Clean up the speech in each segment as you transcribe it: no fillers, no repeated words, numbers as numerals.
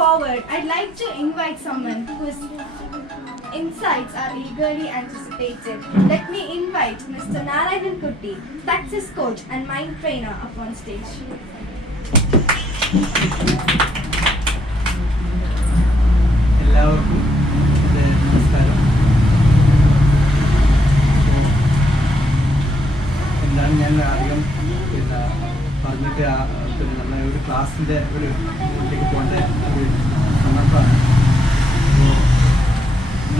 forward, I'd like to invite someone whose insights are eagerly anticipated. Let me invite Mr. Narayan Kutti, success coach and mind trainer, up on stage. എല്ലാവർക്കും നമസ്കാരം. എന്താണ് ഞാൻ അധികം പറഞ്ഞിട്ട് നമ്മുടെ ഒരു ക്ലാസ്സിൻ്റെ ഒരു ഇതിലേക്ക് പോകേണ്ട ഒരു സന്ദർഭമാണ്. അപ്പോൾ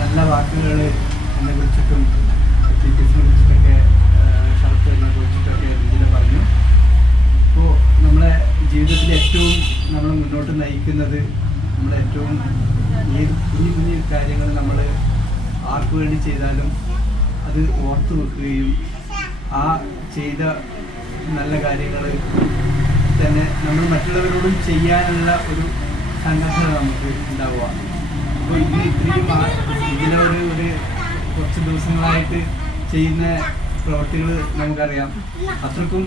നല്ല വാക്കുകൾ എന്നെ കുറിച്ചിട്ടും ടീച്ചേഴ്സിനെ കുറിച്ചിട്ടൊക്കെ ഷർഫിനെ കുറിച്ചിട്ടൊക്കെ ഇതിൽ പറഞ്ഞു. അപ്പോൾ നമ്മളെ ജീവിതത്തിൽ ഏറ്റവും നമ്മൾ മുന്നോട്ട് നയിക്കുന്നത് നമ്മളേറ്റവും ഏത് കുഞ്ഞു കുഞ്ഞു കാര്യങ്ങൾ നമ്മൾ ആർക്ക് വേണ്ടി ചെയ്താലും അത് ഓർത്തു വെക്കുകയും ആ ചെയ്ത നല്ല കാര്യങ്ങൾ തന്നെ നമ്മൾ മറ്റുള്ളവരോടും ചെയ്യാനുള്ള ഒരു സന്നദ്ധത നമുക്ക് ഉണ്ടാവുക. അപ്പോൾ ഇത്രയും ഇതിലൊരു കുറച്ച് ദിവസങ്ങളായിട്ട് ചെയ്യുന്ന പ്രവൃത്തികൾ നമുക്കറിയാം. അത്രക്കും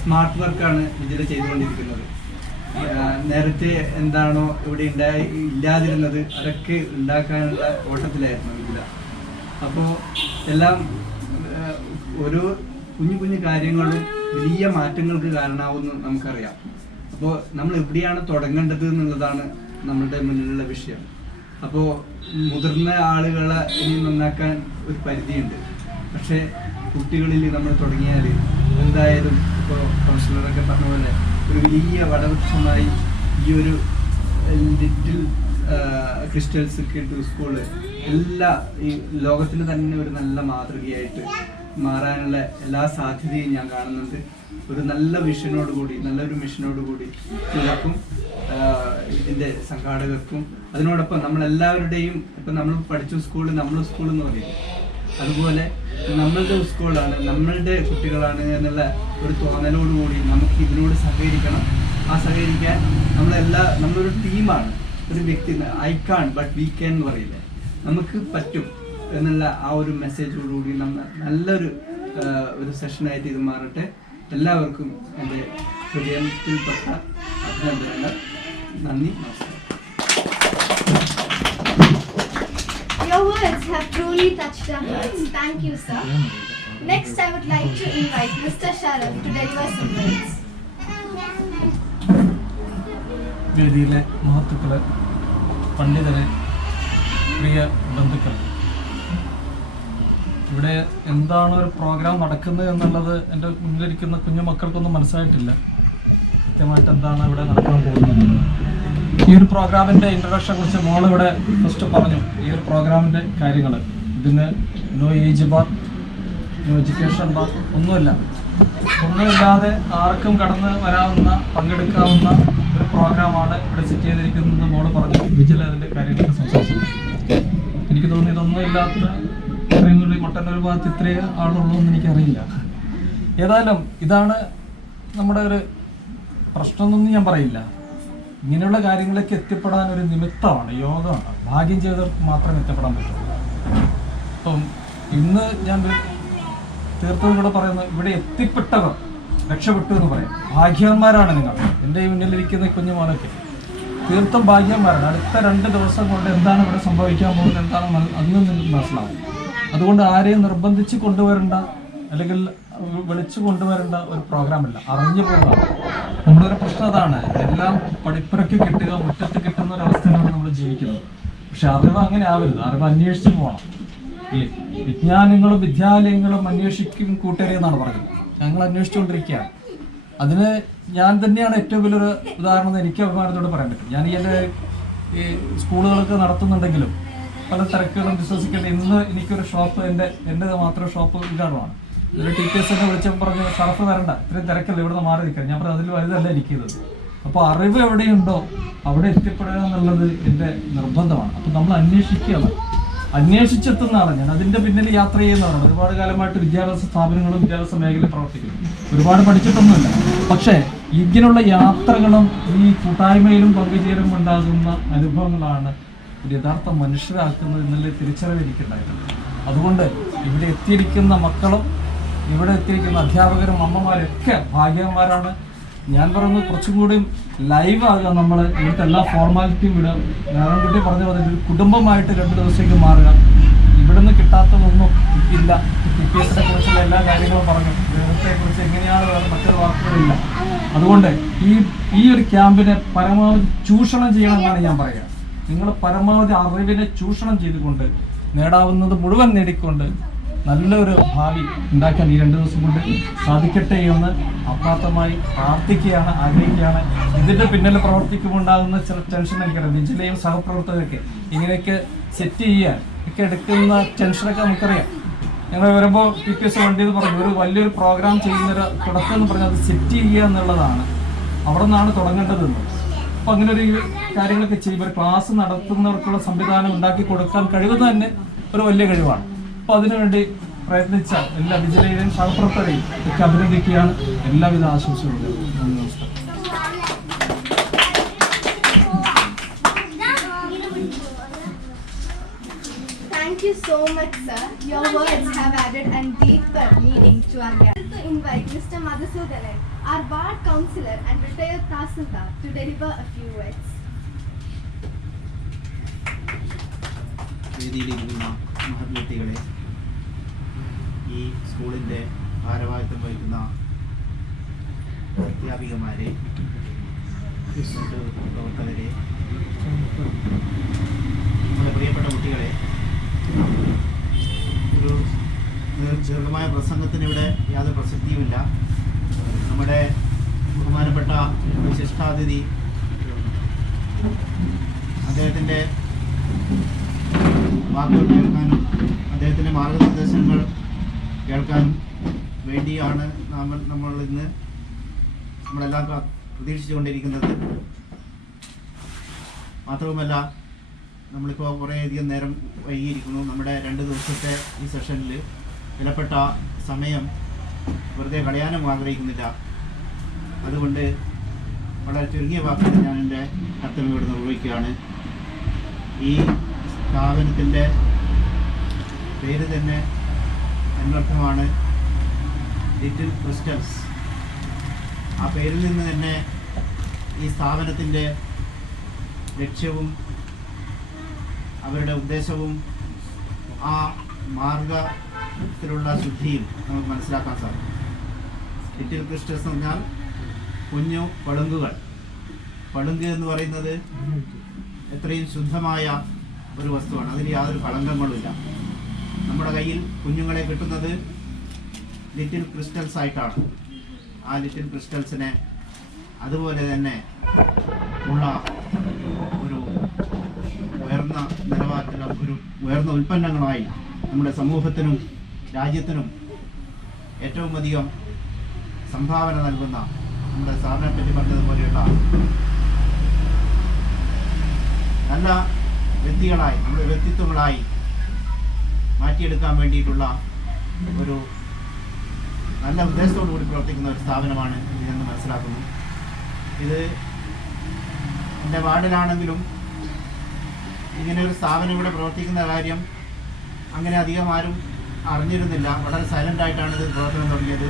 സ്മാർട്ട് വർക്കാണ് ഇതിൽ ചെയ്തുകൊണ്ടിരിക്കുന്നത്. നേരത്തെ എന്താണോ ഇവിടെ ഇല്ലാതിരുന്നത് അതൊക്കെ ഉണ്ടാക്കാനുള്ള ഓട്ടത്തിലായിരുന്നു ഇതിൽ. അപ്പോൾ എല്ലാം ഓരോ കുഞ്ഞു കുഞ്ഞു കാര്യങ്ങളും വലിയ മാറ്റങ്ങൾക്ക് കാരണമാവുമെന്ന് നമുക്കറിയാം. അപ്പോൾ നമ്മൾ എവിടെയാണ് തുടങ്ങേണ്ടത് എന്നുള്ളതാണ് നമ്മളുടെ മുന്നിലുള്ള വിഷയം. അപ്പോൾ മുതിർന്ന ആളുകളെ ഇനി നന്നാക്കാൻ ഒരു പരിധിയുണ്ട്. പക്ഷേ കുട്ടികളിൽ നമ്മൾ തുടങ്ങിയാൽ എന്തായാലും ഇപ്പോൾ കൗൺസിലറൊക്കെ പറഞ്ഞ പോലെ ഒരു വലിയ വടവൃക്ഷമായി ഈ ഒരു ലിറ്റിൽ ക്രിസ്റ്റൽസ് കിഡ് സ്കൂള് എല്ലാ ഈ ലോകത്തിന് തന്നെ ഒരു നല്ല മാതൃകയായിട്ട് മാറാനുള്ള എല്ലാ സാധ്യതയും ഞാൻ കാണുന്നുണ്ട്. ഒരു നല്ല വിഷനോടുകൂടി നല്ലൊരു മിഷനോടുകൂടി ചിലർക്കും ഇതിൻ്റെ സംഘാടകർക്കും അതിനോടൊപ്പം നമ്മളെല്ലാവരുടെയും ഇപ്പം നമ്മൾ പഠിച്ച സ്കൂള് നമ്മളെ സ്കൂളെന്ന് പറയുന്നത് അതുപോലെ നമ്മളുടെ സ്കൂളാണ്, നമ്മളുടെ കുട്ടികളാണ് എന്നുള്ള ഒരു തോന്നലോടുകൂടി നമുക്ക് ഇതിനോട് സഹകരിക്കണം. ആ സഹകരിക്കാൻ നമ്മളൊരു ടീമാണ്. ഒരു വ്യക്തി I can't but we can എന്ന് പറയില്ലേ, നമുക്ക് പറ്റും എന്നുള്ള ആ ഒരു മെസ്സേജോടുകൂടി നമ്മൾ നല്ലൊരു സെഷനായിട്ട് ഇത് മാറട്ടെ. എല്ലാവർക്കും എൻ്റെ ഹൃദയത്തിൽപ്പെട്ട അഭിനന്ദനങ്ങൾ. നന്ദി, നമസ്കാരം. Your words have truly touched our hearts. Thank you, sir. Next, I would like to invite Mr. Sharaf to deliver some words. വേദിയിലെ മഹത്തുക്കളെ, പണ്ഡിതരെ, പ്രിയ ബന്ധുക്കൾ, ഇവിടെ എന്താണ് ഒരു പ്രോഗ്രാം നടക്കുന്നത് എന്നുള്ളത് എൻ്റെ മുന്നിലിരിക്കുന്ന കുഞ്ഞു മക്കൾക്കൊന്നും മനസ്സിലായിട്ടില്ല. കൃത്യമായിട്ട് എന്താണ് ഇവിടെ നടക്കാൻ പോകുന്നത്. ഈ ഒരു പ്രോഗ്രാമിൻ്റെ ഇൻട്രൊഡക്ഷനെ കുറിച്ച് മോളിവിടെ ഫസ്റ്റ് പറഞ്ഞു. ഈ ഒരു പ്രോഗ്രാമിൻ്റെ കാര്യങ്ങൾ, ഇതിന് no age bar, no education bar, ഒന്നുമില്ലാതെ ആർക്കും കടന്ന് വരാവുന്ന പങ്കെടുക്കാവുന്ന ഒരു പ്രോഗ്രാമാണ് ഇവിടെ സെറ്റ് ചെയ്തിരിക്കുന്നത് മോള് പറഞ്ഞു. വിജിൽ അതിൻ്റെ കാര്യങ്ങളൊക്കെ സംസാരിച്ചു. എനിക്ക് തോന്നുന്നു ഇതൊന്നും ഇല്ലാത്ത ഇത്രയും കൂടി മട്ടന്നൂർ ഭാഗത്ത് ഇത്രയേ ആളുള്ളൂ എന്ന് എനിക്കറിയില്ല. ഏതായാലും ഇതാണ് നമ്മുടെ ഒരു പ്രശ്നമൊന്നും ഞാൻ പറയില്ല. ഇങ്ങനെയുള്ള കാര്യങ്ങളിലേക്ക് എത്തിപ്പെടാൻ ഒരു നിമിത്തമാണ്, യോഗമാണ്. ഭാഗ്യം ചെയ്തവർക്ക് മാത്രമേ എത്തിപ്പെടാൻ പറ്റുള്ളൂ. അപ്പം ഇന്ന് ഞാൻ തീർത്തും കൂടെ പറയുന്നു, ഇവിടെ എത്തിപ്പെട്ടവർ രക്ഷപ്പെട്ടു എന്ന് പറയാം. ഭാഗ്യവാന്മാരാണ് നിങ്ങൾ. എൻ്റെ ഈ മുന്നിലിരിക്കുന്ന കുഞ്ഞുമോനൊക്കെ തീർത്തും ഭാഗ്യവാന്മാരാണ്. അടുത്ത 2 ദിവസം കൊണ്ട് എന്താണ് ഇവിടെ സംഭവിക്കാൻ പോകുന്നത് എന്താണെന്ന് അന്നും നിങ്ങൾക്ക് മനസ്സിലാവും. അതുകൊണ്ട് ആരെയും നിർബന്ധിച്ച് കൊണ്ടുവരേണ്ട അല്ലെങ്കിൽ വിളിച്ചു കൊണ്ടുവരേണ്ട ഒരു പ്രോഗ്രാമല്ല, അറിഞ്ഞു പോകാം. നമ്മുടെ ഒരു പ്രശ്നം അതാണ്, എല്ലാം പഠിപ്പുരയ്ക്ക് കിട്ടുക, മുറ്റത്ത് കിട്ടുന്ന ഒരവസ്ഥയിലാണ് നമ്മൾ ജീവിക്കുന്നത്. പക്ഷെ അറിവ് അങ്ങനെ ആവരുത്, അറിവ് അന്വേഷിച്ച് പോകണം. ഇല്ലേ, വിജ്ഞാനങ്ങളും വിദ്യാലയങ്ങളും അന്വേഷിക്കും കൂട്ടരെ എന്നാണ് പറയുന്നത്. ഞങ്ങൾ അന്വേഷിച്ചുകൊണ്ടിരിക്കുകയാണ്. അതിന് ഞാൻ തന്നെയാണ് ഏറ്റവും വലിയൊരു ഉദാഹരണം എന്ന് എനിക്ക് അഭിമാനത്തോട് പറയാൻ പറ്റും. ഞാൻ ഈ സ്കൂളുകളൊക്കെ നടത്തുന്നുണ്ടെങ്കിലും പല തിരക്കുകളും വിശ്വസിക്കേണ്ട. ഇന്ന് എനിക്കൊരു ഷോപ്പ്, എൻ്റെ മാത്രം ഷോപ്പ് ഉദ്ഘാടനമാണ്. ഒരു ടീച്ചേഴ്സിനെ വിളിച്ചപ്പോൾ പറഞ്ഞു, ഷറഫ് വരണ്ട, ഇത്രയും തിരക്കല്ല, ഇവിടുന്ന് മാറി നിൽക്കാം. ഞാൻ പറഞ്ഞു അതിൽ വലുതല്ല ഇരിക്കുന്നത്. അപ്പോൾ അറിവ് എവിടെയുണ്ടോ അവിടെ എത്തിപ്പെടുക എന്നുള്ളത് എൻ്റെ നിർബന്ധമാണ്. അപ്പോൾ നമ്മൾ അന്വേഷിക്കുകയാണ്, അന്വേഷിച്ചെത്തുന്നതാണ് ഞാൻ. അതിൻ്റെ പിന്നിൽ യാത്ര ചെയ്യുന്നതാണ്. ഒരുപാട് കാലമായിട്ട് വിദ്യാഭ്യാസ സ്ഥാപനങ്ങളും വിദ്യാഭ്യാസ മേഖലയിൽ പ്രവർത്തിക്കുന്നു. ഒരുപാട് പഠിച്ചിട്ടൊന്നുമില്ല. പക്ഷേ ഇങ്ങനെയുള്ള യാത്രകളും ഈ കൂട്ടായ്മയിലും പങ്കുചേരും ഉണ്ടാകുന്ന അനുഭവങ്ങളാണ് ഒരു യഥാർത്ഥ മനുഷ്യരാക്കുന്നത് എന്നുള്ള തിരിച്ചറിവ് എനിക്കുണ്ടായിരുന്നു. അതുകൊണ്ട് ഇവിടെ എത്തിയിരിക്കുന്ന മക്കളും ഇവിടെ എത്തിയിരിക്കുന്ന അധ്യാപകരും അമ്മമാരൊക്കെ ഭാഗ്യവാന്മാരാണ്. ഞാൻ പറയുന്നത് കുറച്ചും കൂടി ലൈവ് ആകുക. നമ്മൾ ഇവിടുത്തെ എല്ലാ ഫോർമാലിറ്റിയും വിടുക. നാരായണൻകുട്ടി പറഞ്ഞ പോലെ ഒരു കുടുംബമായിട്ട് 2 ദിവസത്തേക്ക് മാറുക. ഇവിടുന്ന് കിട്ടാത്തതൊന്നും ഇല്ല. PPS കുറിച്ചുള്ള എല്ലാ കാര്യങ്ങളും പറഞ്ഞു. ദൈവത്തെ കുറിച്ച് എങ്ങനെയാണ് മറ്റൊരു വാക്കുകളില്ല. അതുകൊണ്ട് ഈ ഒരു ക്യാമ്പിനെ പരമാവധി ചൂഷണം ചെയ്യണമെന്നാണ് ഞാൻ പറയുക. നിങ്ങൾ പരമാവധി അറിവിനെ ചൂഷണം ചെയ്തുകൊണ്ട് നേടാവുന്നത് മുഴുവൻ നേടിക്കൊണ്ട് നല്ലൊരു ഭാവി ഉണ്ടാക്കാൻ ഈ 2 ദിവസം കൊണ്ട് സാധിക്കട്ടെ എന്ന് ആത്മാർത്ഥമായി പ്രാർത്ഥിക്കുകയാണ്, ആഗ്രഹിക്കുകയാണ്. ഇതിൻ്റെ പിന്നിൽ പ്രവർത്തിക്കുമ്പോൾ ഉണ്ടാകുന്ന ചില ടെൻഷൻ എനിക്കറിയാം. വിജിലയും സഹപ്രവർത്തകരൊക്കെ ഇങ്ങനെയൊക്കെ സെറ്റ് ചെയ്യാൻ ഒക്കെ എടുക്കുന്ന ടെൻഷനൊക്കെ നമുക്കറിയാം. ഞങ്ങൾ വരുമ്പോൾ PPS വണ്ടി എന്ന് പറഞ്ഞു ഒരു വലിയൊരു പ്രോഗ്രാം ചെയ്യുന്നൊരു തുടക്കം എന്ന് പറഞ്ഞാൽ അത് സെറ്റ് ചെയ്യുക എന്നുള്ളതാണ്. അവിടെ നിന്നാണ് തുടങ്ങേണ്ടതെന്ന്. അപ്പോൾ അങ്ങനെ ഒരു കാര്യങ്ങളൊക്കെ ചെയ്യുമ്പോൾ ക്ലാസ് നടത്തുന്നവർക്കുള്ള സംവിധാനം ഉണ്ടാക്കി കൊടുക്കാൻ കഴിയുന്നത് തന്നെ ഒരു വലിയ കഴിവാണ്. അപ്പോൾ അതിനുവേണ്ടി പ്രയത്നിച്ച എല്ലാ വിജിലയിലെയും സഹപ്രവർത്തകരെയും ഒക്കെ അഭിനന്ദിക്കുകയാണ്. എല്ലാവിധ ആശംസകളും. നമസ്കാരം. Thank you so much, sir. Your words have added a deeper meaning to our gathering. To invite Mr. Madhusudanan, our ward councillor and retired Tahsildar, to deliver a few words. വേദിയിലിരിക്കുന്ന മഹത് വ്യക്തികളെ, ഈ സ്കൂളിൻ്റെ ഭാരവാഹിത്വം വഹിക്കുന്ന അധ്യാപികമാരെ, പ്രവർത്തകരെ, നമ്മുടെ പ്രിയപ്പെട്ട കുട്ടികളെ, ഒരു ദീർഘമായ പ്രസംഗത്തിനിവിടെ യാതൊരു പ്രസക്തിയുമില്ല. നമ്മുടെ ബഹുമാനപ്പെട്ട വിശിഷ്ടാതിഥി അദ്ദേഹത്തിൻ്റെ വാക്കുകൾ കേൾക്കാനും അദ്ദേഹത്തിൻ്റെ മാർഗനിർദ്ദേശങ്ങൾ കേൾക്കാനും വേണ്ടിയാണ് നമ്മൾ ഇന്ന് നമ്മളെല്ലാം പ്രതീക്ഷിച്ചുകൊണ്ടിരിക്കുന്നത്. മാത്രവുമല്ല, നമ്മളിപ്പോൾ കുറേയധികം നേരം വൈകിയിരിക്കുന്നു. നമ്മുടെ 2 ദിവസത്തെ ഈ സെഷനിൽ വിലപ്പെട്ട സമയം വെറുതെ കളയാനും ആഗ്രഹിക്കുന്നില്ല. അതുകൊണ്ട് വളരെ ചുരുങ്ങിയ വാക്കുകൾ ഞാൻ എൻ്റെ കർത്തവ്യം ഇവിടെ നിർവഹിക്കുകയാണ്. ഈ സ്ഥാപനത്തിൻ്റെ പേര് തന്നെ അന്വർത്ഥമാണ് ലിറ്റിൽ ക്രിസ്റ്റൽസ്. ആ പേരിൽ നിന്ന് തന്നെ ഈ സ്ഥാപനത്തിൻ്റെ ലക്ഷ്യവും അവരുടെ ഉദ്ദേശവും ആ മാർഗത്തിലുള്ള ശുദ്ധിയും നമുക്ക് മനസ്സിലാക്കാൻ സാധിക്കും. ലിറ്റിൽ ക്രിസ്റ്റൽസ് എന്ന് പറഞ്ഞാൽ കുഞ്ഞു പളുങ്കുകൾ. പളുങ്ക് എന്ന് പറയുന്നത് എത്രയും ശുദ്ധമായ ഒരു വസ്തുവാണ്. അതിൽ യാതൊരു കളങ്കങ്ങളുമില്ല. നമ്മുടെ കയ്യിൽ കുഞ്ഞുങ്ങളെ കിട്ടുന്നത് ലിറ്റിൽ ക്രിസ്റ്റൽസ് ആയിട്ടാണ്. ആ ലിറ്റിൽ ക്രിസ്റ്റൽസിനെ അതുപോലെ തന്നെ ഉള്ള ഒരു ഉയർന്ന നിലവാരത്തിലുള്ള ഒരു ഉയർന്ന ഉൽപ്പന്നങ്ങളായി നമ്മുടെ സമൂഹത്തിനും രാജ്യത്തിനും ഏറ്റവും അധികം സംഭാവന നൽകുന്ന നമ്മുടെ സാറിനെ പറ്റി പറഞ്ഞതുപോലെയുള്ള നല്ല വ്യക്തികളായി, നമ്മുടെ വ്യക്തിത്വങ്ങളായി മാറ്റിയെടുക്കാൻ വേണ്ടിയിട്ടുള്ള ഒരു നല്ല ഉദ്ദേശത്തോടു കൂടി പ്രവർത്തിക്കുന്ന ഒരു സ്ഥാപനമാണ് ഇതെന്ന് മനസ്സിലാക്കുന്നു. ഇത് എൻ്റെ വാർഡിലാണെങ്കിലും ഇങ്ങനെ ഒരു സ്ഥാപനം ഇവിടെ പ്രവർത്തിക്കുന്ന കാര്യം അങ്ങനെ അധികം ആരും അറിഞ്ഞിരുന്നില്ല. വളരെ സൈലൻ്റായിട്ടാണ് ഇത് പ്രവർത്തനം തുടങ്ങിയത്.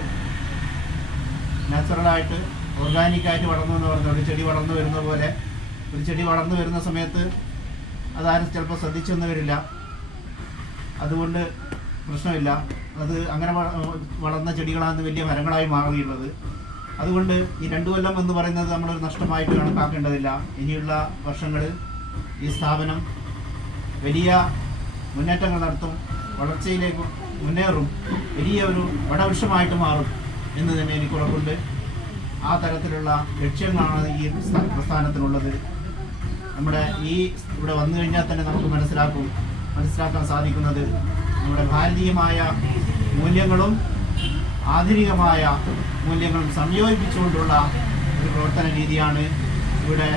നാച്ചുറലായിട്ട് ഓർഗാനിക്കായിട്ട് വളർന്നു എന്ന് പറഞ്ഞ ഒരു ചെടി വളർന്നു വരുന്ന പോലെ, ഒരു ചെടി വളർന്നു വരുന്ന സമയത്ത് അതാരും ചിലപ്പോൾ ശ്രദ്ധിച്ചൊന്നും വരില്ല. അതുകൊണ്ട് പ്രശ്നമില്ല. അത് അങ്ങനെ വളർന്ന ചെടികളാണ് വലിയ മരങ്ങളായി മാറിയുള്ളത്. അതുകൊണ്ട് ഈ 2 കൊല്ലം എന്ന് പറയുന്നത് നമ്മളൊരു നഷ്ടമായിട്ട് കണക്കാക്കേണ്ടതില്ല. ഇനിയുള്ള വർഷങ്ങൾ ഈ സ്ഥാപനം വലിയ മുന്നേറ്റങ്ങൾ നടത്തും, വളർച്ചയിലേക്ക് മുന്നേറും, വലിയ ഒരു വടവൃക്ഷമായിട്ട് മാറും എന്ന് തന്നെ എനിക്ക് ഉറപ്പുണ്ട്. ആ തരത്തിലുള്ള ലക്ഷ്യങ്ങളാണ് ഈ പ്രസ്ഥാനത്തിനുള്ളത്. നമ്മുടെ ഇവിടെ വന്നു കഴിഞ്ഞാൽ തന്നെ നമുക്ക് മനസ്സിലാക്കാൻ സാധിക്കുന്നത് നമ്മുടെ ഭാരതീയമായ മൂല്യങ്ങളും ആധുനികമായ മൂല്യങ്ങളും സംയോജിപ്പിച്ചുകൊണ്ടുള്ള ഒരു പ്രവർത്തന രീതിയാണ് ഇവിടെ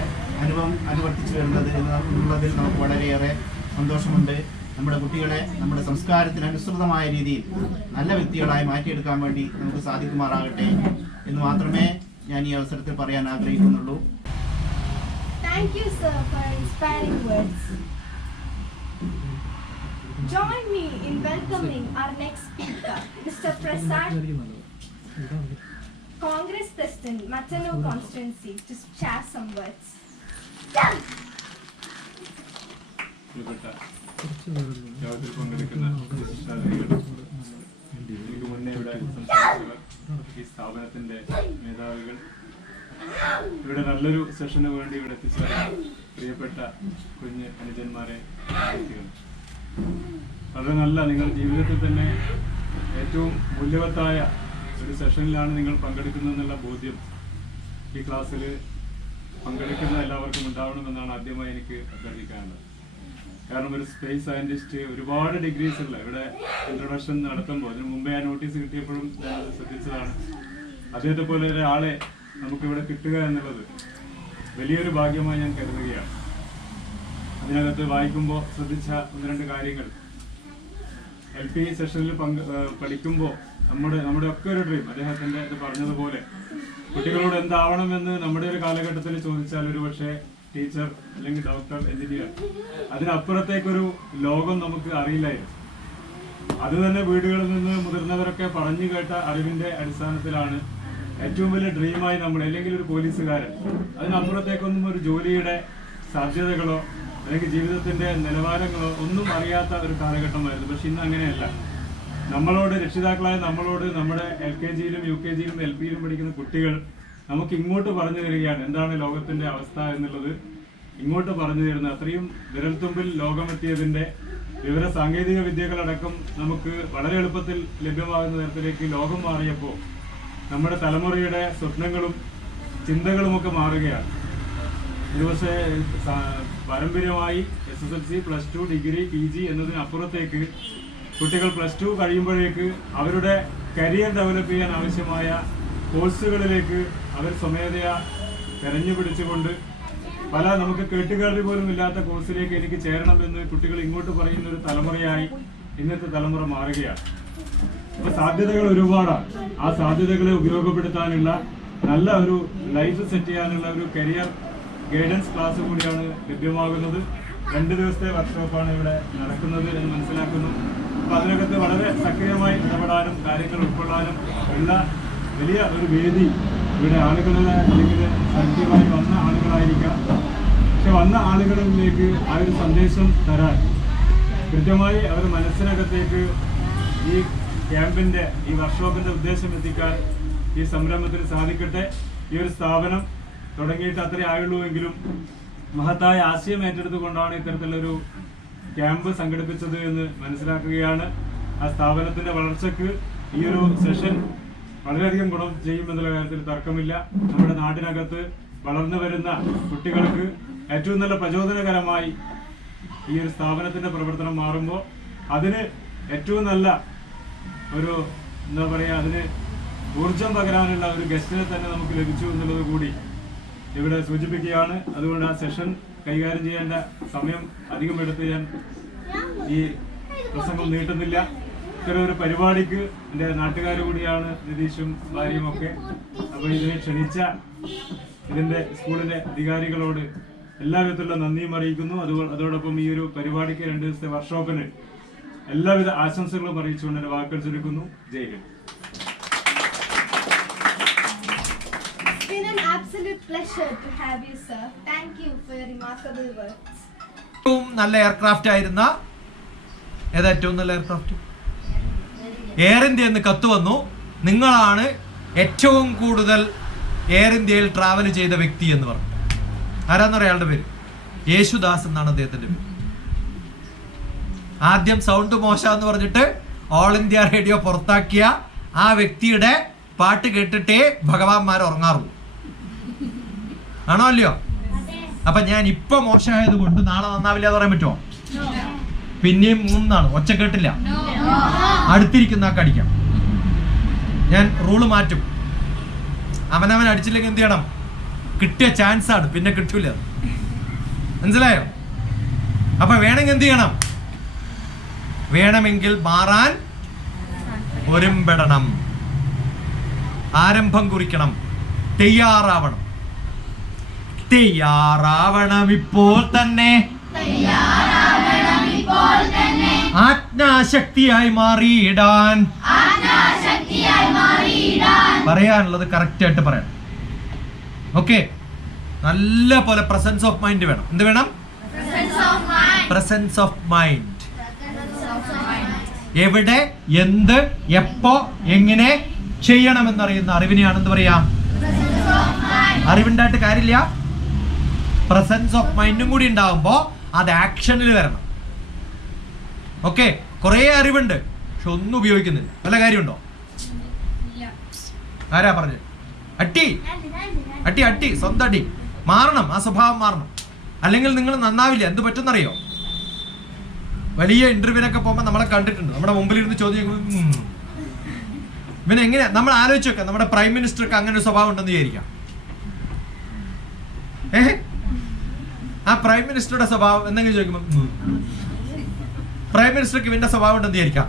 അനുവർത്തിച്ചു വരുന്നത് എന്നുള്ളതിൽ നമുക്ക് വളരെയേറെ സന്തോഷമുണ്ട്. നമ്മുടെ കുട്ടികളെ നമ്മുടെ സംസ്കാരത്തിന് അനുസൃതമായ രീതിയിൽ നല്ല വ്യക്തികളായി മാറ്റിയെടുക്കാൻ വേണ്ടി നമുക്ക് സാധിക്കുമാറാകട്ടെ എന്ന് മാത്രമേ ഞാൻ ഈ അവസരത്തിൽ പറയാൻ ആഗ്രഹിക്കുന്നുള്ളൂ. Thank you, sir, for inspiring words. Join me in welcoming our next speaker, Mr. Prasad. Congress President, Matano constituency, to share some words. യോഗത്തിൽ പങ്കെടുക്കുന്ന വിശിഷ്ടാതിഥികൾ, എനിക്ക് മുന്നേ ഇവിടെ സംസാരിച്ചവർ, ഈ സ്ഥാപനത്തിന്റെ മേധാവികൾ, ഇവിടെ നല്ലൊരു സെഷന് വേണ്ടി ഇവിടെ എത്തിച്ചേർന്ന പ്രിയപ്പെട്ട കുഞ്ഞ് അനുജന്മാരെ, വളരെ നല്ല, നിങ്ങൾ ജീവിതത്തിൽ തന്നെ ഏറ്റവും മൂല്യവത്തായ ഒരു സെഷനിലാണ് നിങ്ങൾ പങ്കെടുക്കുന്നതെന്നുള്ള ബോധ്യം ഈ ക്ലാസ്സിൽ പങ്കെടുക്കുന്ന എല്ലാവർക്കും ഉണ്ടാവണമെന്നാണ് ആദ്യമായി എനിക്ക് അഭ്യർത്ഥിക്കാനുള്ളത്. കാരണം ഒരു സ്പേസ് സയന്റിസ്റ്റ്, ഒരുപാട് ഡിഗ്രീസ് ഉള്ള ഇവിടെ ഇൻട്രൊഡക്ഷൻ നടത്തുമ്പോൾ, അതിന് മുമ്പേ ആ നോട്ടീസ് കിട്ടിയപ്പോഴും ഞാൻ അത് ശ്രദ്ധിച്ചതാണ്. അദ്ദേഹത്തെ പോലെ ഒരാളെ നമുക്കിവിടെ കിട്ടുക എന്നുള്ളത് വലിയൊരു ഭാഗ്യമായി ഞാൻ കരുതുകയാണ്. അതിനകത്ത് വായിക്കുമ്പോൾ ശ്രദ്ധിച്ച 1-2 കാര്യങ്ങൾ, LP സെഷനിൽ പഠിക്കുമ്പോൾ നമ്മുടെ ഒക്കെ ഒരു ഡ്രീം, അദ്ദേഹത്തിൻ്റെ ഇത് പറഞ്ഞതുപോലെ കുട്ടികളോട് എന്താവണമെന്ന് നമ്മുടെ ഒരു കാലഘട്ടത്തിൽ ചോദിച്ചാൽ ഒരു പക്ഷേ ടീച്ചർ അല്ലെങ്കിൽ ഡോക്ടർ, എഞ്ചിനീയർ, അതിനപ്പുറത്തേക്കൊരു ലോകം നമുക്ക് അറിയില്ലായിരുന്നു. അത് തന്നെ വീടുകളിൽ നിന്ന് മുതിർന്നവരൊക്കെ പറഞ്ഞു കേട്ട അറിവിന്റെ അടിസ്ഥാനത്തിലാണ് ഏറ്റവും വലിയ ഡ്രീമായി നമ്മൾ, അല്ലെങ്കിൽ ഒരു പോലീസുകാരൻ, അതിനപ്പുറത്തേക്കൊന്നും ഒരു ജോലിയുടെ സാധ്യതകളോ അല്ലെങ്കിൽ ജീവിതത്തിന്റെ നിലവാരങ്ങളോ ഒന്നും അറിയാത്ത ഒരു കാലഘട്ടമായിരുന്നു. പക്ഷെ ഇന്ന് അങ്ങനെയല്ല. നമ്മളോട്, രക്ഷിതാക്കളായ നമ്മളോട്, നമ്മുടെ LKGയിലും UKGയിലും LPയിലും പഠിക്കുന്ന കുട്ടികൾ നമുക്ക് ഇങ്ങോട്ട് പറഞ്ഞു തരികയാണ് എന്താണ് ലോകത്തിന്റെ അവസ്ഥ എന്നുള്ളത്. ഇങ്ങോട്ട് പറഞ്ഞു തരുന്ന, അത്രയും വിരൽത്തുമ്പിൽ ലോകമെത്തിയതിന്റെ വിവര സാങ്കേതിക വിദ്യകളടക്കം നമുക്ക് വളരെ എളുപ്പത്തിൽ ലഭ്യമാകുന്ന തരത്തിലേക്ക് ലോകം മാറിയപ്പോൾ നമ്മുടെ തലമുറയുടെ സ്വപ്നങ്ങളും ചിന്തകളുമൊക്കെ മാറുകയാണ്. ഇത് പക്ഷേ പാരമ്പര്യമായി SSLC, +2, ഡിഗ്രി, PG എന്നതിനപ്പുറത്തേക്ക് കുട്ടികൾ +2 കഴിയുമ്പോഴേക്ക് അവരുടെ കരിയർ ഡെവലപ്പ് ചെയ്യാൻ ആവശ്യമായ കോഴ്സുകളിലേക്ക് അവർ സ്വമേധയാ തെരഞ്ഞു പിടിച്ചുകൊണ്ട് പല നമുക്ക് കേട്ടുകേൾവി പോലും ഇല്ലാത്ത കോഴ്സിലേക്ക് എനിക്ക് ചേരണമെന്ന് കുട്ടികൾ ഇങ്ങോട്ട് പറയുന്ന ഒരു തലമുറയായി ഇന്നത്തെ തലമുറ മാറുകയാണ്. അപ്പൊ സാധ്യതകൾ ഒരുപാടാണ്. ആ സാധ്യതകളെ ഉപയോഗപ്പെടുത്താനുള്ള നല്ല ഒരു ലൈഫ് സെറ്റ് ചെയ്യാനുള്ള ഒരു കരിയർ ഗൈഡൻസ് ക്ലാസ് കൂടിയാണ് ലഭ്യമാകുന്നത്. 2 ദിവസത്തെ വർക്ക്ഷോപ്പാണ് ഇവിടെ നടക്കുന്നത് എന്ന് മനസ്സിലാക്കുന്നു. അപ്പൊ അതിനകത്ത് വളരെ സക്രിയമായി ഇടപെടാനും കാര്യങ്ങൾ ഉൾക്കൊള്ളാനും ഉള്ള വലിയ ഒരു വേദി ഇവിടെ ആളുകളെ, അല്ലെങ്കിൽ സജീവമായി വന്ന ആളുകളായിരിക്കാം, പക്ഷെ വന്ന ആളുകളിലേക്ക് ആ ഒരു സന്ദേശം തരാൻ കൃത്യമായി അവർ മനസ്സിനകത്തേക്ക് ഈ ക്യാമ്പിന്റെ, ഈ വർക്ക്ഷോപ്പിന്റെ ഉദ്ദേശം എത്തിക്കാൻ ഈ സംരംഭത്തിന് സാധിക്കട്ടെ. ഈ ഒരു സ്ഥാപനം തുടങ്ങിയിട്ട് അത്രേ ആയുള്ളൂ എങ്കിലും മഹത്തായ ആശയം ഏറ്റെടുത്തുകൊണ്ടാണ് ഇത്തരത്തിലൊരു ക്യാമ്പ് സംഘടിപ്പിച്ചത് എന്ന് മനസ്സിലാക്കുകയാണ്. ആ സ്ഥാപനത്തിന്റെ വളർച്ചയ്ക്ക് ഈ ഒരു സെഷൻ വളരെയധികം ഗുണം ചെയ്യുമെന്നുള്ള കാര്യത്തിൽ തർക്കമില്ല. നമ്മുടെ നാട്ടിനകത്ത് വളർന്നു വരുന്ന കുട്ടികൾക്ക് ഏറ്റവും നല്ല പ്രചോദനകരമായി ഈ ഒരു സ്ഥാപനത്തിന്റെ പ്രവർത്തനം മാറുമ്പോൾ അതിന് ഏറ്റവും നല്ല ഒരു എന്താ പറയുക, അതിന് ഊർജം പകരാനുള്ള ഒരു ഗസ്റ്റിനെ തന്നെ നമുക്ക് ലഭിച്ചു എന്നുള്ളത് കൂടി ഇവിടെ സൂചിപ്പിക്കുകയാണ്. അതുകൊണ്ട് ആ സെഷൻ കൈകാര്യം ചെയ്യേണ്ട സമയം അധികം എടുത്ത് ഞാൻ ഈ പ്രസംഗം നീട്ടുന്നില്ല. ഇത്തരം ഒരു പരിപാടിക്ക് എൻ്റെ നാട്ടുകാർ കൂടിയാണ് നിതീഷും ഭാര്യയും ഒക്കെ. അപ്പോൾ ഇതിനെ ക്ഷണിച്ച ഇതിൻ്റെ സ്കൂളിലെ അധികാരികളോട് എല്ലാവിധത്തിലുള്ള നന്ദിയും അറിയിക്കുന്നു. അതോടൊപ്പം ഈ ഒരു പരിപാടിക്ക് 2 ദിവസത്തെ വർക്ക്ഷോപ്പിന് എല്ലാവിധ ആശംസകളും അറിയിച്ചുകൊണ്ട് എൻ്റെ വാക്കുകൾ ചുരുക്കുന്നു. ജയ് Hind. It's been an absolute pleasure to have you, sir. Thank you for your remarkable words. ഏറ്റവും നല്ല എയർക്രാഫ്റ്റ് ആയിരുന്ന ഏറ്റവും നല്ല എയർക്രാഫ്റ്റ് എയർ ഇന്ത്യ എന്ന് കത്ത് വന്നു. നിങ്ങളാണ് ഏറ്റവും കൂടുതൽ എയർ ഇന്ത്യയിൽ ട്രാവൽ ചെയ്ത വ്യക്തി എന്ന് പറഞ്ഞു. ആരാന്നറിയ അയാളുടെ പേര്? യേശുദാസ് എന്നാണ് അദ്ദേഹത്തിന്റെ പേര്. ആദ്യം സൗണ്ട് മോശമെന്ന് പറഞ്ഞിട്ട് ഓൾ ഇന്ത്യ റേഡിയോ പുറത്താക്കിയ ആ വ്യക്തിയുടെ പാട്ട് കേട്ടിട്ടേ ഭഗവാന്മാർ ഉറങ്ങാറുള്ളൂ. ആണോ അല്ലയോ? അപ്പൊ ഞാൻ ഇപ്പൊ മോശമായത് കൊണ്ട് നാളെ നന്നാവില്ല എന്ന് പറയാൻ പറ്റുമോ? പിന്നെയും 3 ഒച്ച കേട്ടില്ല, അടുത്തിരിക്കുന്ന അടിക്കാം. ഞാൻ റൂള് മാറ്റും. അവനവൻ അടിച്ചില്ലെങ്കിൽ എന്ത് ചെയ്യണം? കിട്ടിയ ചാൻസ് ആണ്, പിന്നെ കിട്ടൂല. മനസ്സിലായോ? അപ്പൊ വേണമെങ്കിൽ എന്ത് ചെയ്യണം? വേണമെങ്കിൽ മാറാൻ ഒരുമ്പെടണം, ആരംഭം കുറിക്കണം, തയ്യാറാവണം. തയ്യാറാവണം ഇപ്പോൾ തന്നെ, ആജ്ഞാശക്തിയായി മാറിയിടാൻ പറയാനുള്ളത് കറക്റ്റ് ആയിട്ട് പറയണം. ഓക്കെ, നല്ല പോലെ പ്രസൻസ് ഓഫ് മൈൻഡ് വേണം. എന്ത് വേണം? Presence of mind. എവിടെ, എന്ത്, എപ്പോ, എങ്ങനെ ചെയ്യണമെന്നറിയുന്ന അറിവിനെയാണ് എന്ത് പറയാ? അറിവുണ്ടായിട്ട് കാര്യമില്ല. പ്രസൻസ് ഓഫ് മൈൻഡും കൂടി ഉണ്ടാവുമ്പോ അത് ആക്ഷനിൽ വരണം. ഓക്കെ, കുറെ അറിവുണ്ട് പക്ഷെ ഒന്നും ഉപയോഗിക്കുന്നില്ല. വല്ല കാര്യമുണ്ടോ? ആരാ പറഞ്ഞത്? അട്ടി അട്ടി അട്ടി സ്വന്തം അടി മാറണം. ആ സ്വഭാവം മാറണം, അല്ലെങ്കിൽ നിങ്ങൾ നന്നാവില്ല. എന്ത് പറ്റുന്നറിയോ? വലിയ ഇന്റർവ്യൂവിനൊക്കെ പോകുമ്പോൾ നമ്മളെ കണ്ടിട്ടുണ്ട്. നമ്മുടെ മുമ്പിലിരുന്ന് ചോദിക്കും ഇവന് എങ്ങനെ. നമ്മൾ ആലോചിച്ച് വെക്കാം, നമ്മുടെ പ്രൈം മിനിസ്റ്റർക്ക് അങ്ങനെ ഒരു സ്വഭാവം ഉണ്ടെന്ന് വിചാരിക്കാം. ആ പ്രൈം മിനിസ്റ്ററുടെ സ്വഭാവം എന്തെങ്കിലും ചോദിക്കുമ്പോൾ പ്രൈം മിനിസ്റ്റർക്ക് ഇവന്റെ സ്വഭാവം ഉണ്ടെന്ന് വിചാരിക്കാം.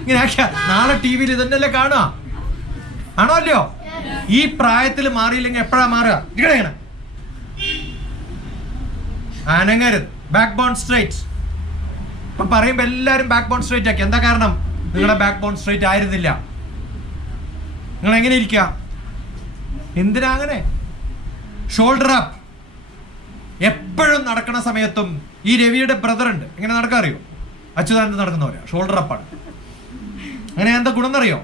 ഇങ്ങനെ നാളെ ടി വിയിൽ ഇതന്നെയല്ലേ കാണുക? ആണോ അല്ലയോ? ഈ പ്രായത്തിൽ മാറിയില്ലെങ്കിൽ എപ്പോഴാ മാറുക? ഇങ്ങനെ അനങ്ങരുത്. Back bone straight. ഇപ്പൊ പറയുമ്പോ എല്ലാരും ബാക്ക് ബോൺ സ്ട്രൈറ്റ് ആക്കി. എന്താ കാരണം? നിങ്ങളുടെ ബാക്ക് ബോൺ സ്ട്രൈറ്റ് ആയിരുന്നില്ല. നിങ്ങൾ എങ്ങനെ ഇരിക്കുക? എന്തിനാ അങ്ങനെ? Shoulder up. എപ്പോഴും നടക്കണ സമയത്തും ഈ രവിയുടെ ബ്രദർ ഉണ്ട്, എങ്ങനെ നടക്കാറിയോ? അച്യുതാനന്ദൻ നടക്കുന്നവരാ, ഷോൾഡർ അപ്പാണ്. അങ്ങനെ എന്താ ഗുണം എന്നറിയോ?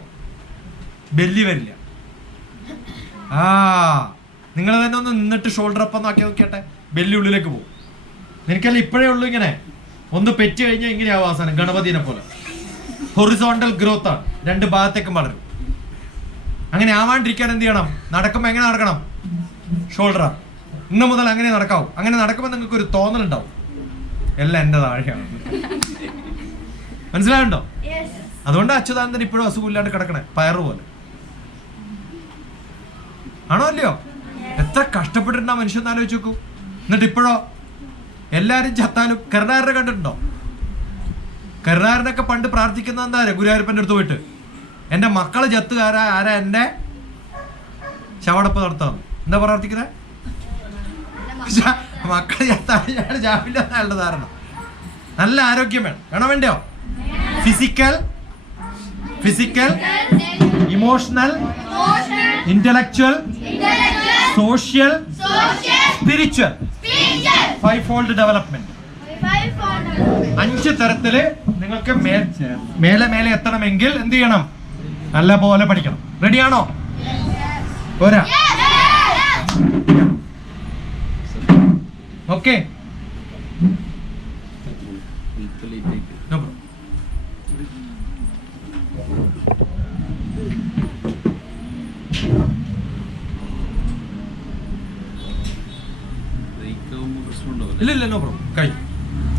ബെല്ലി വരില്ല. നിങ്ങൾ തന്നെ ഒന്ന് നിന്നിട്ട് ഷോൾഡർ അപ്പ് ഒന്ന് ആക്കി നോക്കിയാട്ടെ, ബെല്ലി ഉള്ളിലേക്ക് പോകും. നിനക്കല്ല ഇപ്പോഴേ ഉള്ളൂ ഇങ്ങനെ. ഒന്ന് പെറ്റ് കഴിഞ്ഞാൽ ഇങ്ങനെയാവും അവസാനം, ഗണപതിനെ പോലെ. ഹൊറിസോണ്ടൽ ഗ്രോത്ത് ആണ്, രണ്ട് ഭാഗത്തേക്കും വളരും. അങ്ങനെ ആവാണ്ടിരിക്കാൻ എന്ത് ചെയ്യണം? നടക്കുമ്പോൾ എങ്ങനെ നടക്കണം? Shoulder up. ഇന്ന് മുതൽ അങ്ങനെ നടക്കാവും. അങ്ങനെ നടക്കുമ്പോൾ നിങ്ങൾക്ക് ഒരു തോന്നലുണ്ടാവും, എല്ലാം എൻ്റെ താഴെയാണ്. മനസ്സിലാവുണ്ടോ? അതുകൊണ്ട് അച്യുതാനന്ദൻ ഇപ്പോഴും അസുഖമില്ലാണ്ട് കിടക്കണേ, പയറ് പോലെ. ആണോ അല്ലയോ? എത്ര കഷ്ടപ്പെട്ടിട്ടുണ്ടാ മനുഷ്യൻ ആലോചിച്ച് നോക്കൂ. എന്നിട്ട് ഇപ്പോഴോ എല്ലാരും ചത്താലും. കരുണാകരനെ കണ്ടിട്ടുണ്ടോ? കരുണാകരനൊക്കെ പണ്ട് പ്രാർത്ഥിക്കുന്ന എന്താ? ഗുരുവായൂരപ്പൻ്റെ അടുത്ത് പോയിട്ട് എൻ്റെ മക്കള് ചത്ത് ആരാ എൻ്റെ ശവടപ്പ് നടത്താം. എന്താ പ്രാർത്ഥിക്കുന്നത്? മക്കള് ചത്താൽ ചാവില്ല എന്നാളുടെ ധാരണ. നല്ല ആരോഗ്യം വേണം. വേണോ വേണ്ടയോ? Physical, emotional, intellectual, social, spiritual, 5-fold development. 5 തരത്തില് നിങ്ങൾക്ക് മേലെ എത്തണമെങ്കിൽ എന്ത് ചെയ്യണം? നല്ല പോലെ പഠിക്കണം. റെഡിയാണോ? പോരാ? ഓക്കെ. ഇല്ല നോ പ്രോബ്ലം. കഴിഞ്ഞു.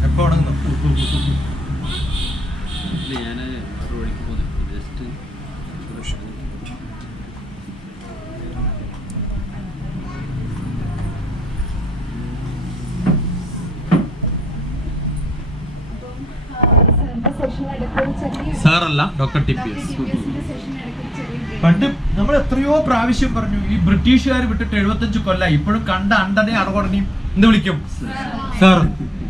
എപ്പോ തുടങ്ങുന്നു? സാറല്ല, ഡോക്ടർ TPS. പണ്ട് നമ്മൾ എത്രയോ പ്രാവശ്യം പറഞ്ഞു, ഈ ബ്രിട്ടീഷുകാർ വിട്ടിട്ട് 75 കൊല്ലം ഇപ്പോഴും കണ്ട അണ്ടനെ അടകൊടനെയും എന്ത് വിളിക്കും? സാർ.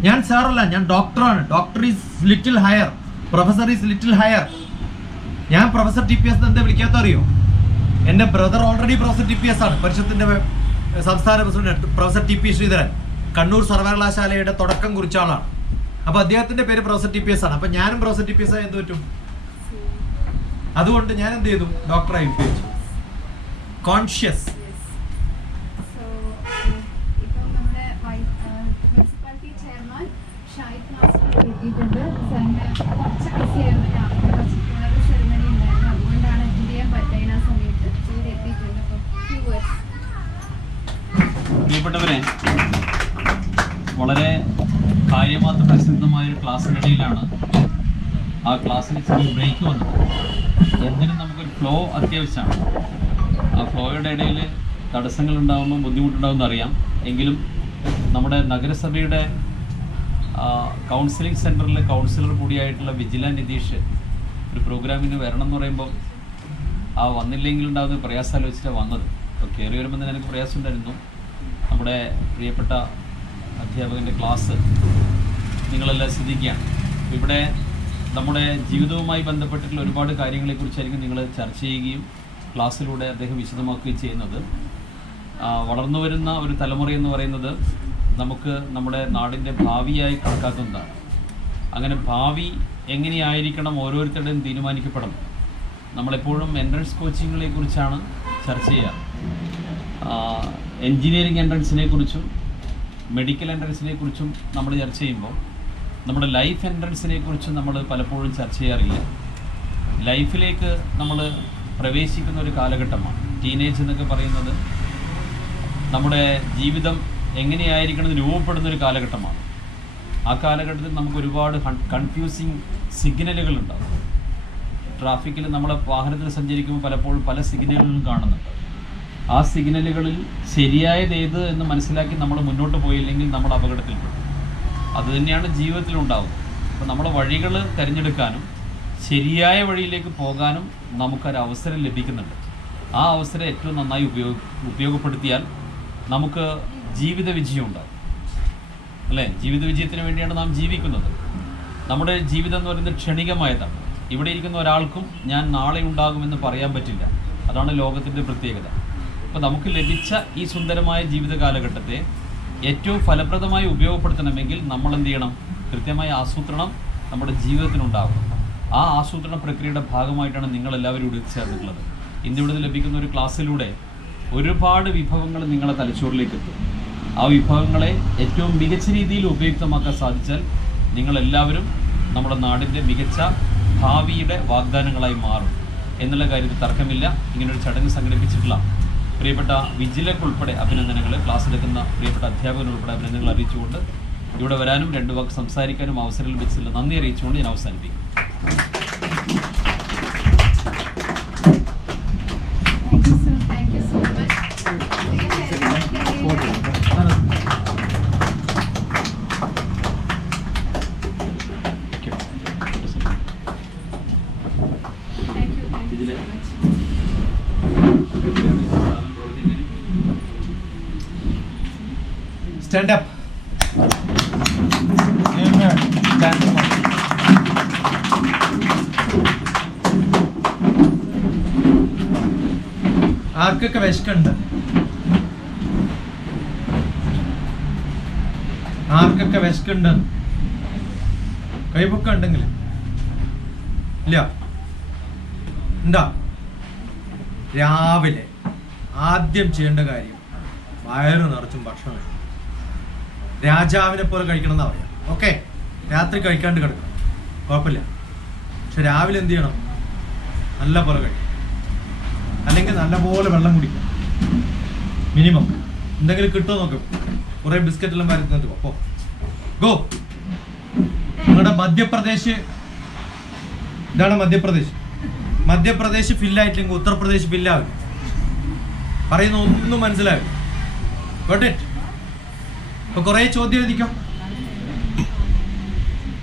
ഞാൻ സാറല്ല, ഞാൻ ഡോക്ടറാണ്. Doctor is little higher, professor is little higher. ഞാൻ പ്രൊഫസർ TPS എന്താ വിളിക്കാത്ത അറിയോ? എൻ്റെ ബ്രദർ ഓൾറെഡി പ്രൊഫസർ TPS ആണ്, പരിഷത്തിന്റെ സംസ്ഥാന president professor TP Sreedharan. Kannur സർവകലാശാലയുടെ തുടക്കം കുറിച്ച ആളാണ്. അപ്പൊ അദ്ദേഹത്തിന്റെ പേര് പ്രൊഫസർ TPS ആണ്. അപ്പൊ ഞാനും പ്രൊഫസർ TPS ആയി എന്ത് പറ്റും? അതുകൊണ്ട് ഞാൻ എന്ത് ചെയ്തു? ഡോക്ടറായി ഉപയോഗിച്ചു. കോൺഷ്യസ്. പ്രിയപ്പെട്ടവരെ, വളരെ കാര്യമാത്ര പ്രസിദ്ധമായ ഒരു ക്ലാസ്സിനിടയിലാണ് ആ ക്ലാസ്സിന് ചെറിയ ബ്രേക്ക് വന്നത്. എന്തിനും നമുക്കൊരു ഫ്ലോ അത്യാവശ്യമാണ്. ആ ഫ്ലോയുടെ ഇടയിൽ തടസ്സങ്ങൾ ഉണ്ടാകുമ്പോൾ ബുദ്ധിമുട്ടുണ്ടാകുമെന്ന് അറിയാം. എങ്കിലും നമ്മുടെ നഗരസഭയുടെ കൗൺസിലിംഗ് സെൻറ്ററിൽ കൗൺസിലർ കൂടിയായിട്ടുള്ള വിജില നിതീഷ് ഒരു പ്രോഗ്രാമിന് വരണം എന്ന് പറയുമ്പോൾ വന്നില്ലെങ്കിൽ ഉണ്ടാകുന്ന പ്രയാസം ആലോചിച്ചിട്ടാണ് വന്നത്. അപ്പോൾ കയറി വരുമ്പോൾ തന്നെ എനിക്ക് പ്രയാസം ഉണ്ടായിരുന്നു. നമ്മുടെ പ്രിയപ്പെട്ട അധ്യാപകൻ്റെ ക്ലാസ് നിങ്ങളെല്ലാം ശ്രദ്ധിക്കുകയാണ്. ഇവിടെ നമ്മുടെ ജീവിതവുമായി ബന്ധപ്പെട്ടിട്ടുള്ള ഒരുപാട് കാര്യങ്ങളെക്കുറിച്ചായിരിക്കും നിങ്ങൾ ചർച്ച ചെയ്യുകയും ക്ലാസ്സിലൂടെ അദ്ദേഹം വിശദമാക്കുകയും ചെയ്യുന്നത്. വളർന്നു വരുന്ന ഒരു തലമുറ എന്ന് പറയുന്നത് നമുക്ക് നമ്മുടെ നാടിൻ്റെ ഭാവിയായി കണക്കാക്കുന്നതാണ്. അങ്ങനെ ഭാവി എങ്ങനെയായിരിക്കണം ഓരോരുത്തരുടെയും തീരുമാനിക്കപ്പെടണം. നമ്മളെപ്പോഴും എൻട്രൻസ് കോച്ചിങ്ങിനെ കുറിച്ചാണ് ചർച്ച ചെയ്യുക. എൻജിനീയറിംഗ് എൻട്രൻസിനെ കുറിച്ചും മെഡിക്കൽ എൻട്രൻസിനെ കുറിച്ചും നമ്മൾ ചർച്ച ചെയ്യുമ്പോൾ നമ്മുടെ ലൈഫ് എൻട്രൻസിനെ കുറിച്ചും നമ്മൾ പലപ്പോഴും ചർച്ച ചെയ്യാറില്ല. ലൈഫിലേക്ക് നമ്മൾ പ്രവേശിക്കുന്ന ഒരു കാലഘട്ടമാണ് ടീനേജ് എന്നൊക്കെ പറയുന്നത്. നമ്മുടെ ജീവിതം എങ്ങനെയായിരിക്കണം എന്ന് രൂപപ്പെടുന്ന ഒരു കാലഘട്ടമാണ്. ആ കാലഘട്ടത്തിൽ നമുക്ക് ഒരുപാട് കൺഫ്യൂസിങ് സിഗ്നലുകളുണ്ടാകും. ട്രാഫിക്കിൽ നമ്മൾ വാഹനത്തിൽ സഞ്ചരിക്കുമ്പോൾ പലപ്പോഴും പല സിഗ്നലുകളും കാണുന്നുണ്ട്. ആ സിഗ്നലുകളിൽ ശരിയായത് ഏത് എന്ന് മനസ്സിലാക്കി നമ്മൾ മുന്നോട്ട് പോയില്ലെങ്കിൽ നമ്മൾ അപകടത്തിൽപ്പെടും. അതുതന്നെയാണ് ജീവിതത്തിലുണ്ടാവുന്നത്. അപ്പോൾ നമ്മുടെ വഴികൾ തിരഞ്ഞെടുക്കാനും ശരിയായ വഴിയിലേക്ക് പോകാനും നമുക്കൊരു അവസരം ലഭിക്കുന്നുണ്ട്. ആ അവസരം ഏറ്റവും നന്നായി ഉപയോഗപ്പെടുത്തിയാൽ നമുക്ക് ജീവിത വിജയം ഉണ്ടാകും, അല്ലേ? ജീവിത വിജയത്തിന് വേണ്ടിയാണ് നാം ജീവിക്കുന്നത്. നമ്മുടെ ജീവിതം എന്ന് പറയുന്നത് ക്ഷണികമായതാണ്. ഇവിടെ ഇരിക്കുന്ന ഒരാൾക്കും ഞാൻ നാളെ ഉണ്ടാകുമെന്ന് പറയാൻ പറ്റില്ല. അതാണ് ലോകത്തിൻ്റെ പ്രത്യേകത. അപ്പോൾ നമുക്ക് ലഭിച്ച ഈ സുന്ദരമായ ജീവിത കാലഘട്ടത്തെ ഏറ്റവും ഫലപ്രദമായി ഉപയോഗപ്പെടുത്തണമെങ്കിൽ നമ്മൾ എന്ത് ചെയ്യണം? കൃത്യമായ ആസൂത്രണം നമ്മുടെ ജീവിതത്തിനുണ്ടാകും. ആ ആസൂത്രണ പ്രക്രിയയുടെ ഭാഗമായിട്ടാണ് നിങ്ങളെല്ലാവരും ഇവിടെ ചേർന്നിട്ടുള്ളത്. ഇന്നിവിടെ ലഭിക്കുന്ന ഒരു ക്ലാസ്സിലൂടെ ഒരുപാട് വിഭവങ്ങൾ നിങ്ങളെ തലച്ചോറിലേക്ക് എത്തും. ആ വിഭവങ്ങളെ ഏറ്റവും മികച്ച രീതിയിൽ ഉപയുക്തമാക്കാൻ സാധിച്ചാൽ നിങ്ങളെല്ലാവരും നമ്മുടെ നാടിൻ്റെ മികച്ച ഭാവിയുടെ വാഗ്ദാനങ്ങളായി മാറും എന്നുള്ള കാര്യത്തിൽ തർക്കമില്ല. ഇങ്ങനൊരു ചടങ്ങ് സംഘടിപ്പിച്ചിട്ടുള്ള പ്രിയപ്പെട്ട വിജിലക്കുൾപ്പെടെ അഭിനന്ദനങ്ങൾ, ക്ലാസ് എടുക്കുന്ന പ്രിയപ്പെട്ട അധ്യാപകനുൾപ്പെടെ അഭിനന്ദനങ്ങൾ അറിയിച്ചുകൊണ്ട് ഇവിടെ വരാനും 2 വാക്ക് സംസാരിക്കാനും അവസരം ലഭിച്ചതിൽ നന്ദി അറിയിച്ചുകൊണ്ട് ഞാൻ അവസാനിപ്പിക്കും. Stand up. Stand up. ആർക്കൊക്കെ വിശക്കുണ്ട്? ആർക്കൊക്കെ വിശക്കുണ്ട്? കൈപൊക്ക ഉണ്ടെങ്കിൽ ഇല്ല എന്താ? രാവിലെ ആദ്യം ചെയ്യേണ്ട കാര്യം വയറ് നിറച്ചും ഭക്ഷണം കഴിക്കും. രാജാവിനെ പോലെ കഴിക്കണം എന്നാ പറയാം. ഓക്കെ, രാത്രി കഴിക്കാണ്ട് കിടക്കണം, കുഴപ്പമില്ല. പക്ഷെ രാവിലെ എന്ത് ചെയ്യണം? നല്ല പോലെ കഴിക്കണം, അല്ലെങ്കിൽ നല്ലപോലെ വെള്ളം കുടിക്കണം. മിനിമം എന്തെങ്കിലും കിട്ടുമോ നോക്കും. കുറേ ബിസ്ക്കറ്റെല്ലാം വരുന്നത്. അപ്പോൾ ഗോ. നിങ്ങളുടെ മധ്യപ്രദേശ്, ഇതാണ് മധ്യപ്രദേശ്. മധ്യപ്രദേശ് ഫില്ലായിട്ടില്ലെങ്കിൽ ഉത്തർപ്രദേശ് ഫില്ലാവില്ല. പറയുന്ന ഒന്നും മനസ്സിലാവില്ല. Got it? അപ്പൊ കുറെ ചോദ്യം എഴുതിക്കോ.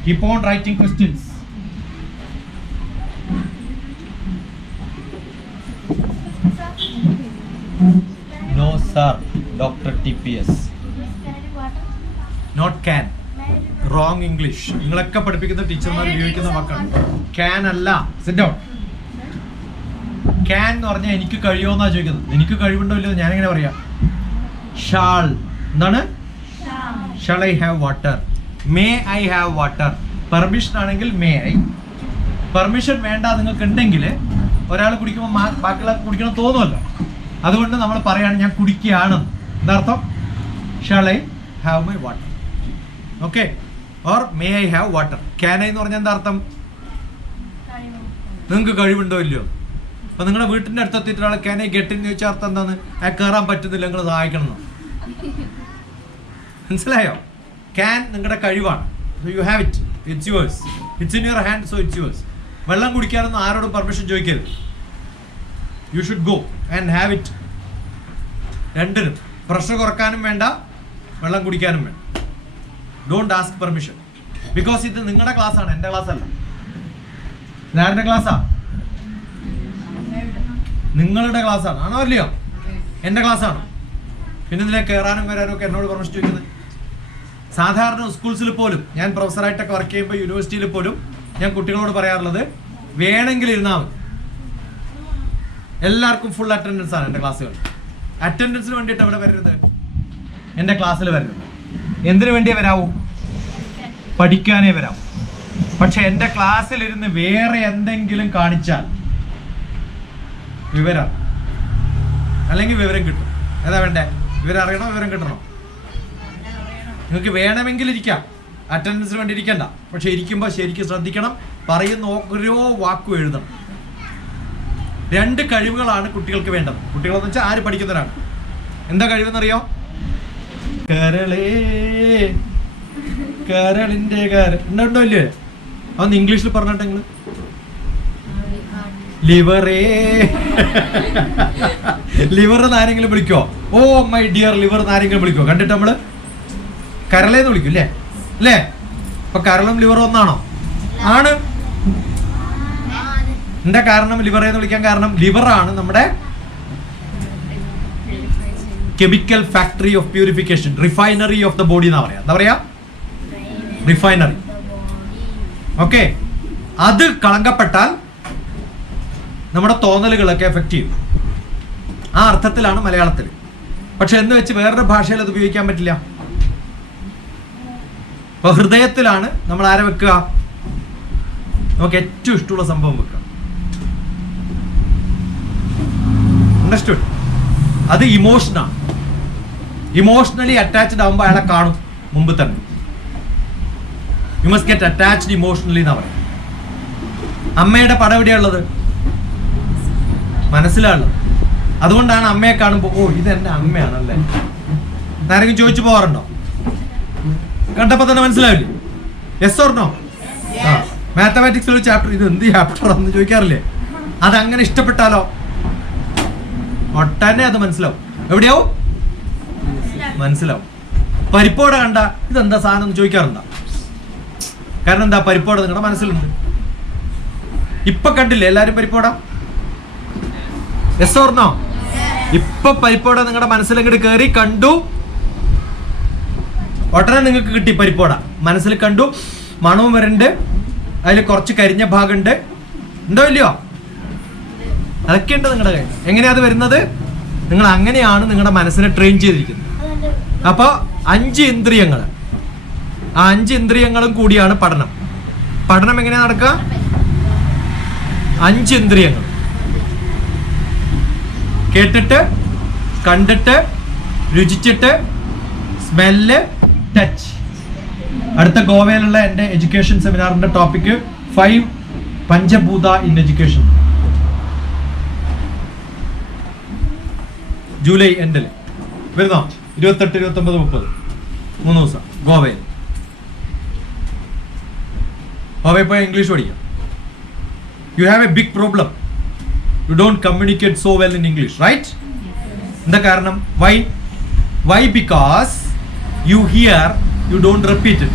Keep on writing questions. No sir, doctor TPS. Not can. Wrong English. നിങ്ങളൊക്കെ പഠിപ്പിക്കുന്ന ടീച്ചർമാർ ഉപയോഗിക്കുന്ന വാക്കാണ്. ക്യാൻ അല്ല. Sit down. ക്യാൻ എന്ന് പറഞ്ഞാൽ എനിക്ക് കഴിയുമോന്നാ ചോദിക്കുന്നത്. എനിക്ക് കഴിവുണ്ടോ ഇല്ലയോ ഞാനെങ്ങനെ പറയാം? ഷാൾ. എന്താണ്? Shawl I have water. May I have water. Permission ആണെങ്കിൽ മേ ഐ. പെർമിഷൻ വേണ്ട നിങ്ങൾക്ക് ഉണ്ടെങ്കിൽ ഒരാൾ കുടിക്കുമ്പോൾ ബാക്കിയുള്ള കുടിക്കണം തോന്നുമല്ലോ. അതുകൊണ്ട് നമ്മൾ പറയാണ് ഞാൻ കുടിക്കുകയാണ്. എന്താർത്ഥം? Shall I have my water. Okay, or may I have water. Can I എന്ന് പറഞ്ഞാൽ എന്താ അർത്ഥം? നിങ്ങൾക്ക് കഴിവുണ്ടോ ഇല്ലയോ. അപ്പൊ നിങ്ങളുടെ വീട്ടിന്റെ അടുത്തെത്തിയിട്ട് ഒരാൾ ക്യാൻ ഐ ഗെറ്റ് എന്ന് ചോദിച്ചാൽ അർത്ഥം എന്താണ്? കയറാൻ പറ്റുന്നില്ല, നിങ്ങൾ സഹായിക്കണം എന്നോ. മനസ്സിലായോ? ക്യാൻ നിങ്ങളുടെ കഴിവാണ്. You have it. It's yours. It's in your hand, so it's yours. വെള്ളം കുടിക്കാനൊന്നും ആരോടും പെർമിഷൻ ചോദിക്കരുത്. You should go and have it. രണ്ടിനും. പ്രഷർ കുറക്കാനും വേണ്ട, വെള്ളം കുടിക്കാനും വേണ്ട. Don't ask permission. ബിക്കോസ് ഇത് നിങ്ങളുടെ ക്ലാസ് ആണ്, എൻ്റെ ക്ലാസ് അല്ല. ഇതാരുടെ ക്ലാസ്സാ? നിങ്ങളുടെ ക്ലാസ് ആണ്. ആണോ അല്ലയോ? എൻ്റെ ക്ലാസ് ആണ്. പിന്നെ ഇതിലേക്ക് കയറാനും വരാനും ഒക്കെ എന്നോട് പെർമിഷൻ ചോദിക്കുന്നത്. സാധാരണ സ്കൂൾസിൽ പോലും ഞാൻ പ്രൊഫസറായിട്ടൊക്കെ വർക്ക് ചെയ്യുമ്പോൾ യൂണിവേഴ്സിറ്റിയിൽ പോലും ഞാൻ കുട്ടികളോട് പറയാറുള്ളത് വേണമെങ്കിൽ ഇരുന്നാൽ മതി. എല്ലാവർക്കും ഫുൾ അറ്റൻഡൻസ് ആണ് എൻ്റെ ക്ലാസ്സുകൾ. അറ്റൻഡൻസിന് വേണ്ടിയിട്ട് അവിടെ വരരുത്, എൻ്റെ ക്ലാസ്സിൽ വരരുത്. എന്തിനു വേണ്ടിയേ വരാവൂ? പഠിക്കാനേ വരാവൂ. പക്ഷെ എൻ്റെ ക്ലാസ്സിലിരുന്ന് വേറെ എന്തെങ്കിലും കാണിച്ചാൽ വിവരം അല്ലെങ്കിൽ വിവരം കിട്ടും. ഏതാ വേണ്ടേ? വിവരം അറിയണോ വിവരം കിട്ടണോ? നിങ്ങൾക്ക് വേണമെങ്കിൽ ഇരിക്കാം, അറ്റൻഡൻസിന് വേണ്ടി ഇരിക്കണ്ട. പക്ഷെ ഇരിക്കുമ്പോൾ ശരിക്കും ശ്രദ്ധിക്കണം, പറയുന്ന ഓരോ വാക്കും എഴുതണം. 2 കഴിവുകളാണ് കുട്ടികൾക്ക് വേണ്ടത്. കുട്ടികളെന്ന് വെച്ചാൽ ആര് പഠിക്കുന്നവരാണ്. എന്താ കഴിവെന്നറിയോ? കരളേ കരളിന്റെ ഉണ്ടോ ഇല്ലേ? അതൊന്ന് ഇംഗ്ലീഷിൽ പറഞ്ഞിട്ടെങ്കിൽ ലിവറേ ലിവർ എന്ന് ആരെങ്കിലും വിളിക്കോ? ഓ മൈ ഡിയർ ലിവർ എന്ന് ആരെങ്കിലും വിളിക്കോ? കണ്ടിട്ട് നമ്മള് കരളേന്ന് വിളിക്കും അല്ലേ? അല്ലേ? അപ്പൊ കരളും ലിവറും ഒന്നാണോ? ആണ്. എന്താ കാരണം ലിവറേന്ന് വിളിക്കാൻ കാരണം? ലിവറാണ് നമ്മുടെ chemical factory of purification, refinery of the body എന്നാ പറയാ. എന്താ പറയാ? റിഫൈനറി. ഓക്കെ, അത് കളങ്കപ്പെട്ടാൽ നമ്മുടെ തോന്നലുകളൊക്കെ എഫക്റ്റ് ചെയ്യും. ആ അർത്ഥത്തിലാണ് മലയാളത്തിൽ. പക്ഷെ എന്ന് വെച്ച് വേറൊരു ഭാഷയിൽ അത് ഉപയോഗിക്കാൻ പറ്റില്ല. അപ്പൊ ഹൃദയത്തിലാണ് നമ്മൾ ആരെ വെക്കുക? നമുക്ക് ഏറ്റവും ഇഷ്ടമുള്ള സംഭവം വെക്കുക. അണ്ടർസ്റ്റുഡ്? അത് ഇമോഷനാണ്. ഇമോഷണലി അറ്റാച്ച്ഡ് ആകുമ്പോൾ അയാളെ കാണും മുമ്പ് തന്നെ. You must get attached emotionally എന്നാ പറയാം. അമ്മയുടെ പടം എവിടെയുള്ളത്? മനസ്സിലാണുള്ളത്. അതുകൊണ്ടാണ് അമ്മയെ കാണുമ്പോൾ ഓ ഇത് എന്റെ അമ്മയാണല്ലേ ആരെങ്കിലും ചോദിച്ചു പോകാറുണ്ടോ? കണ്ടപ്പോ തന്നെ മനസ്സിലാവില്ലേ? Yes or no? മാത്തമാറ്റിക്സിൽ ഒരു ചാപ്റ്റർ, ഇത് എന്ത് ചാപ്റ്റർ എന്ന് ചോദിക്കാറില്ലേ? അതങ്ങനെ ഇഷ്ടപ്പെട്ടാലോ ഒട്ടനെ അത് മനസ്സിലാവും. എവിടെയാവും? മനസ്സിലാവും. പരിപ്പോടെ കണ്ട ഇതെന്താ സാധനം എന്ന് ചോദിക്കാറുണ്ടോ? കാരണം എന്താ? പരിപ്പോടെ നിങ്ങളുടെ മനസ്സിലുണ്ട്. ഇപ്പൊ കണ്ടില്ലേ എല്ലാരും പരിപ്പോട? Yes or no? ഇപ്പൊ പരിപ്പോട നിങ്ങളുടെ മനസ്സിലെങ്ങോട്ട് കയറി കണ്ടു, ഉടനെ നിങ്ങൾക്ക് കിട്ടി പരിപ്പോട. മനസ്സിൽ കണ്ടു, മണവും വരുന്നുണ്ട്, അതിൽ കുറച്ച് കരിഞ്ഞ ഭാഗമുണ്ട്, ഉണ്ടോ ഇല്ലയോ? അതൊക്കെ ഉണ്ട് നിങ്ങളുടെ കയ്യിൽ. എങ്ങനെയാ അത് വരുന്നത്? നിങ്ങൾ അങ്ങനെയാണ് നിങ്ങളുടെ മനസ്സിനെ ട്രെയിൻ ചെയ്തിരിക്കുന്നത്. അപ്പൊ 5 ഇന്ദ്രിയങ്ങൾ, ആ 5 ഇന്ദ്രിയങ്ങളും കൂടിയാണ് പഠനം. പഠനം എങ്ങനെയാ നടക്കുക? 5 ഇന്ദ്രിയങ്ങൾ കേട്ടിട്ട്, കണ്ടിട്ട്, രുചിച്ചിട്ട്, സ്മെല്ല്, ടച്ച്. അടുത്ത ഗോവയിലുള്ള എൻ്റെ എഡ്യൂക്കേഷൻ സെമിനാറിന്റെ topic 5 Panchabhoota in education. July എൻഡിൽ വരുന്നോ? 28, 29, 30 3 ദിവസം ഗോവയിൽ. ഗോവയിൽ പോയി ഇംഗ്ലീഷ് പഠിക്കാം. You have a big problem. You don't communicate so well in English, right? എന്താ കാരണം? Why? Because you hear, you don't repeat it.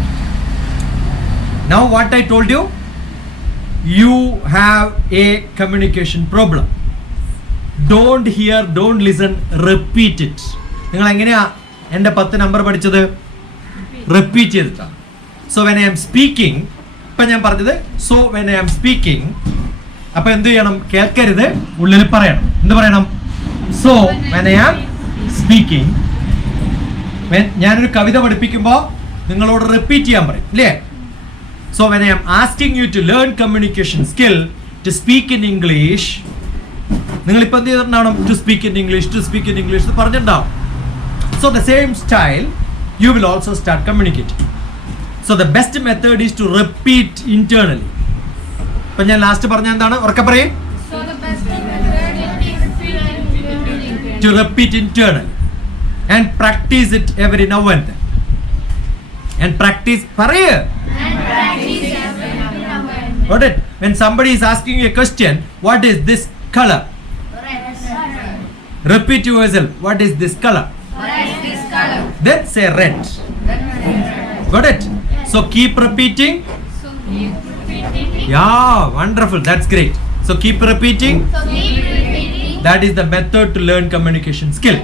Now what I told you, you have a communication problem. Don't hear, don't listen, repeat it. നിങ്ങൾ എങ്ങനെയാ എൻ്റെ 10 number പഠിച്ചത്? Repeat ചെയ്തിട്ടാണ്. So when I am speaking, ഇപ്പൊ ഞാൻ പറഞ്ഞത് so when I am speaking, അപ്പൊ എന്ത് ചെയ്യണം? കേൾക്കരുത്, ഉള്ളിൽ പറയണം. എന്ത് പറയണം? So when I am speaking, ഞാനൊരു കവിത പഠിപ്പിക്കുമ്പോ നിങ്ങളോട് റിപ്പീറ്റ് ചെയ്യാൻ പറയും അല്ലേ? So when I am asking you to learn communication skill to speak in English, നിങ്ങളിപ്പോ എന്ത് ചെയ്തിട്ടുണ്ടാവണം? to speak in English എന്ന് പറഞ്ഞിട്ടുണ്ടാവും. So the same style you will also start communicating. So the best method is to repeat internally. ഇപ്പൊ ഞാൻ last പറഞ്ഞ എന്താണ്? ഉറക്കെ പറയും. To repeat internally and practice it every now and then. And practice പറയ്. Got it? When somebody is asking you a question, what is this color? Repeat to yourself, what is this color? Then say red. Got it? So keep repeating. Yeah, wonderful. That's great. So keep repeating. That is the method to learn communication skill.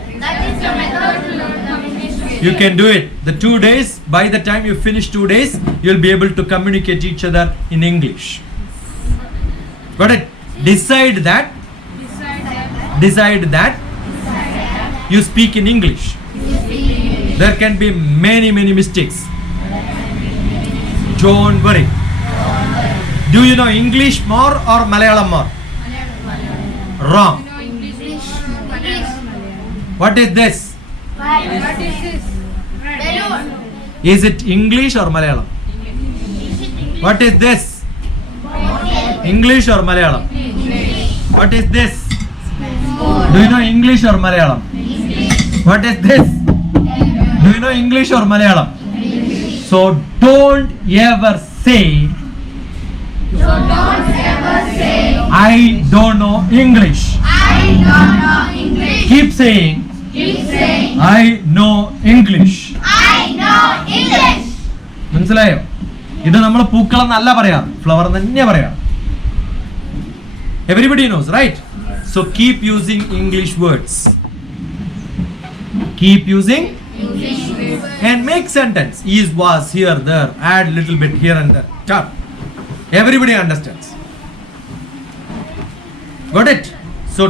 You can do it. The 2 days, by the time you finish 2 days, you'll be able to communicate each other in English. Got it? Decide that you speak in English. There can be many mistakes. Don't worry. Do you know English more or Malayalam more? Wrong. What is this? Is it English or Malayalam? What is this? English or Malayalam? What is this? Do you know English or Malayalam? What is this? Do you know English or Malayalam? So don't ever say I don't know English. Keep saying I know English. മനസ്സിലായോ? ഇത് നമ്മൾ പൂക്കളം എന്നല്ല പറയാം, flower തന്നെ പറയാം. Everybody knows, right? So keep using English words. Keep using and make sentence. Is, was, here, there. Add little bit here and there. Start. Everybody understands. Got it? So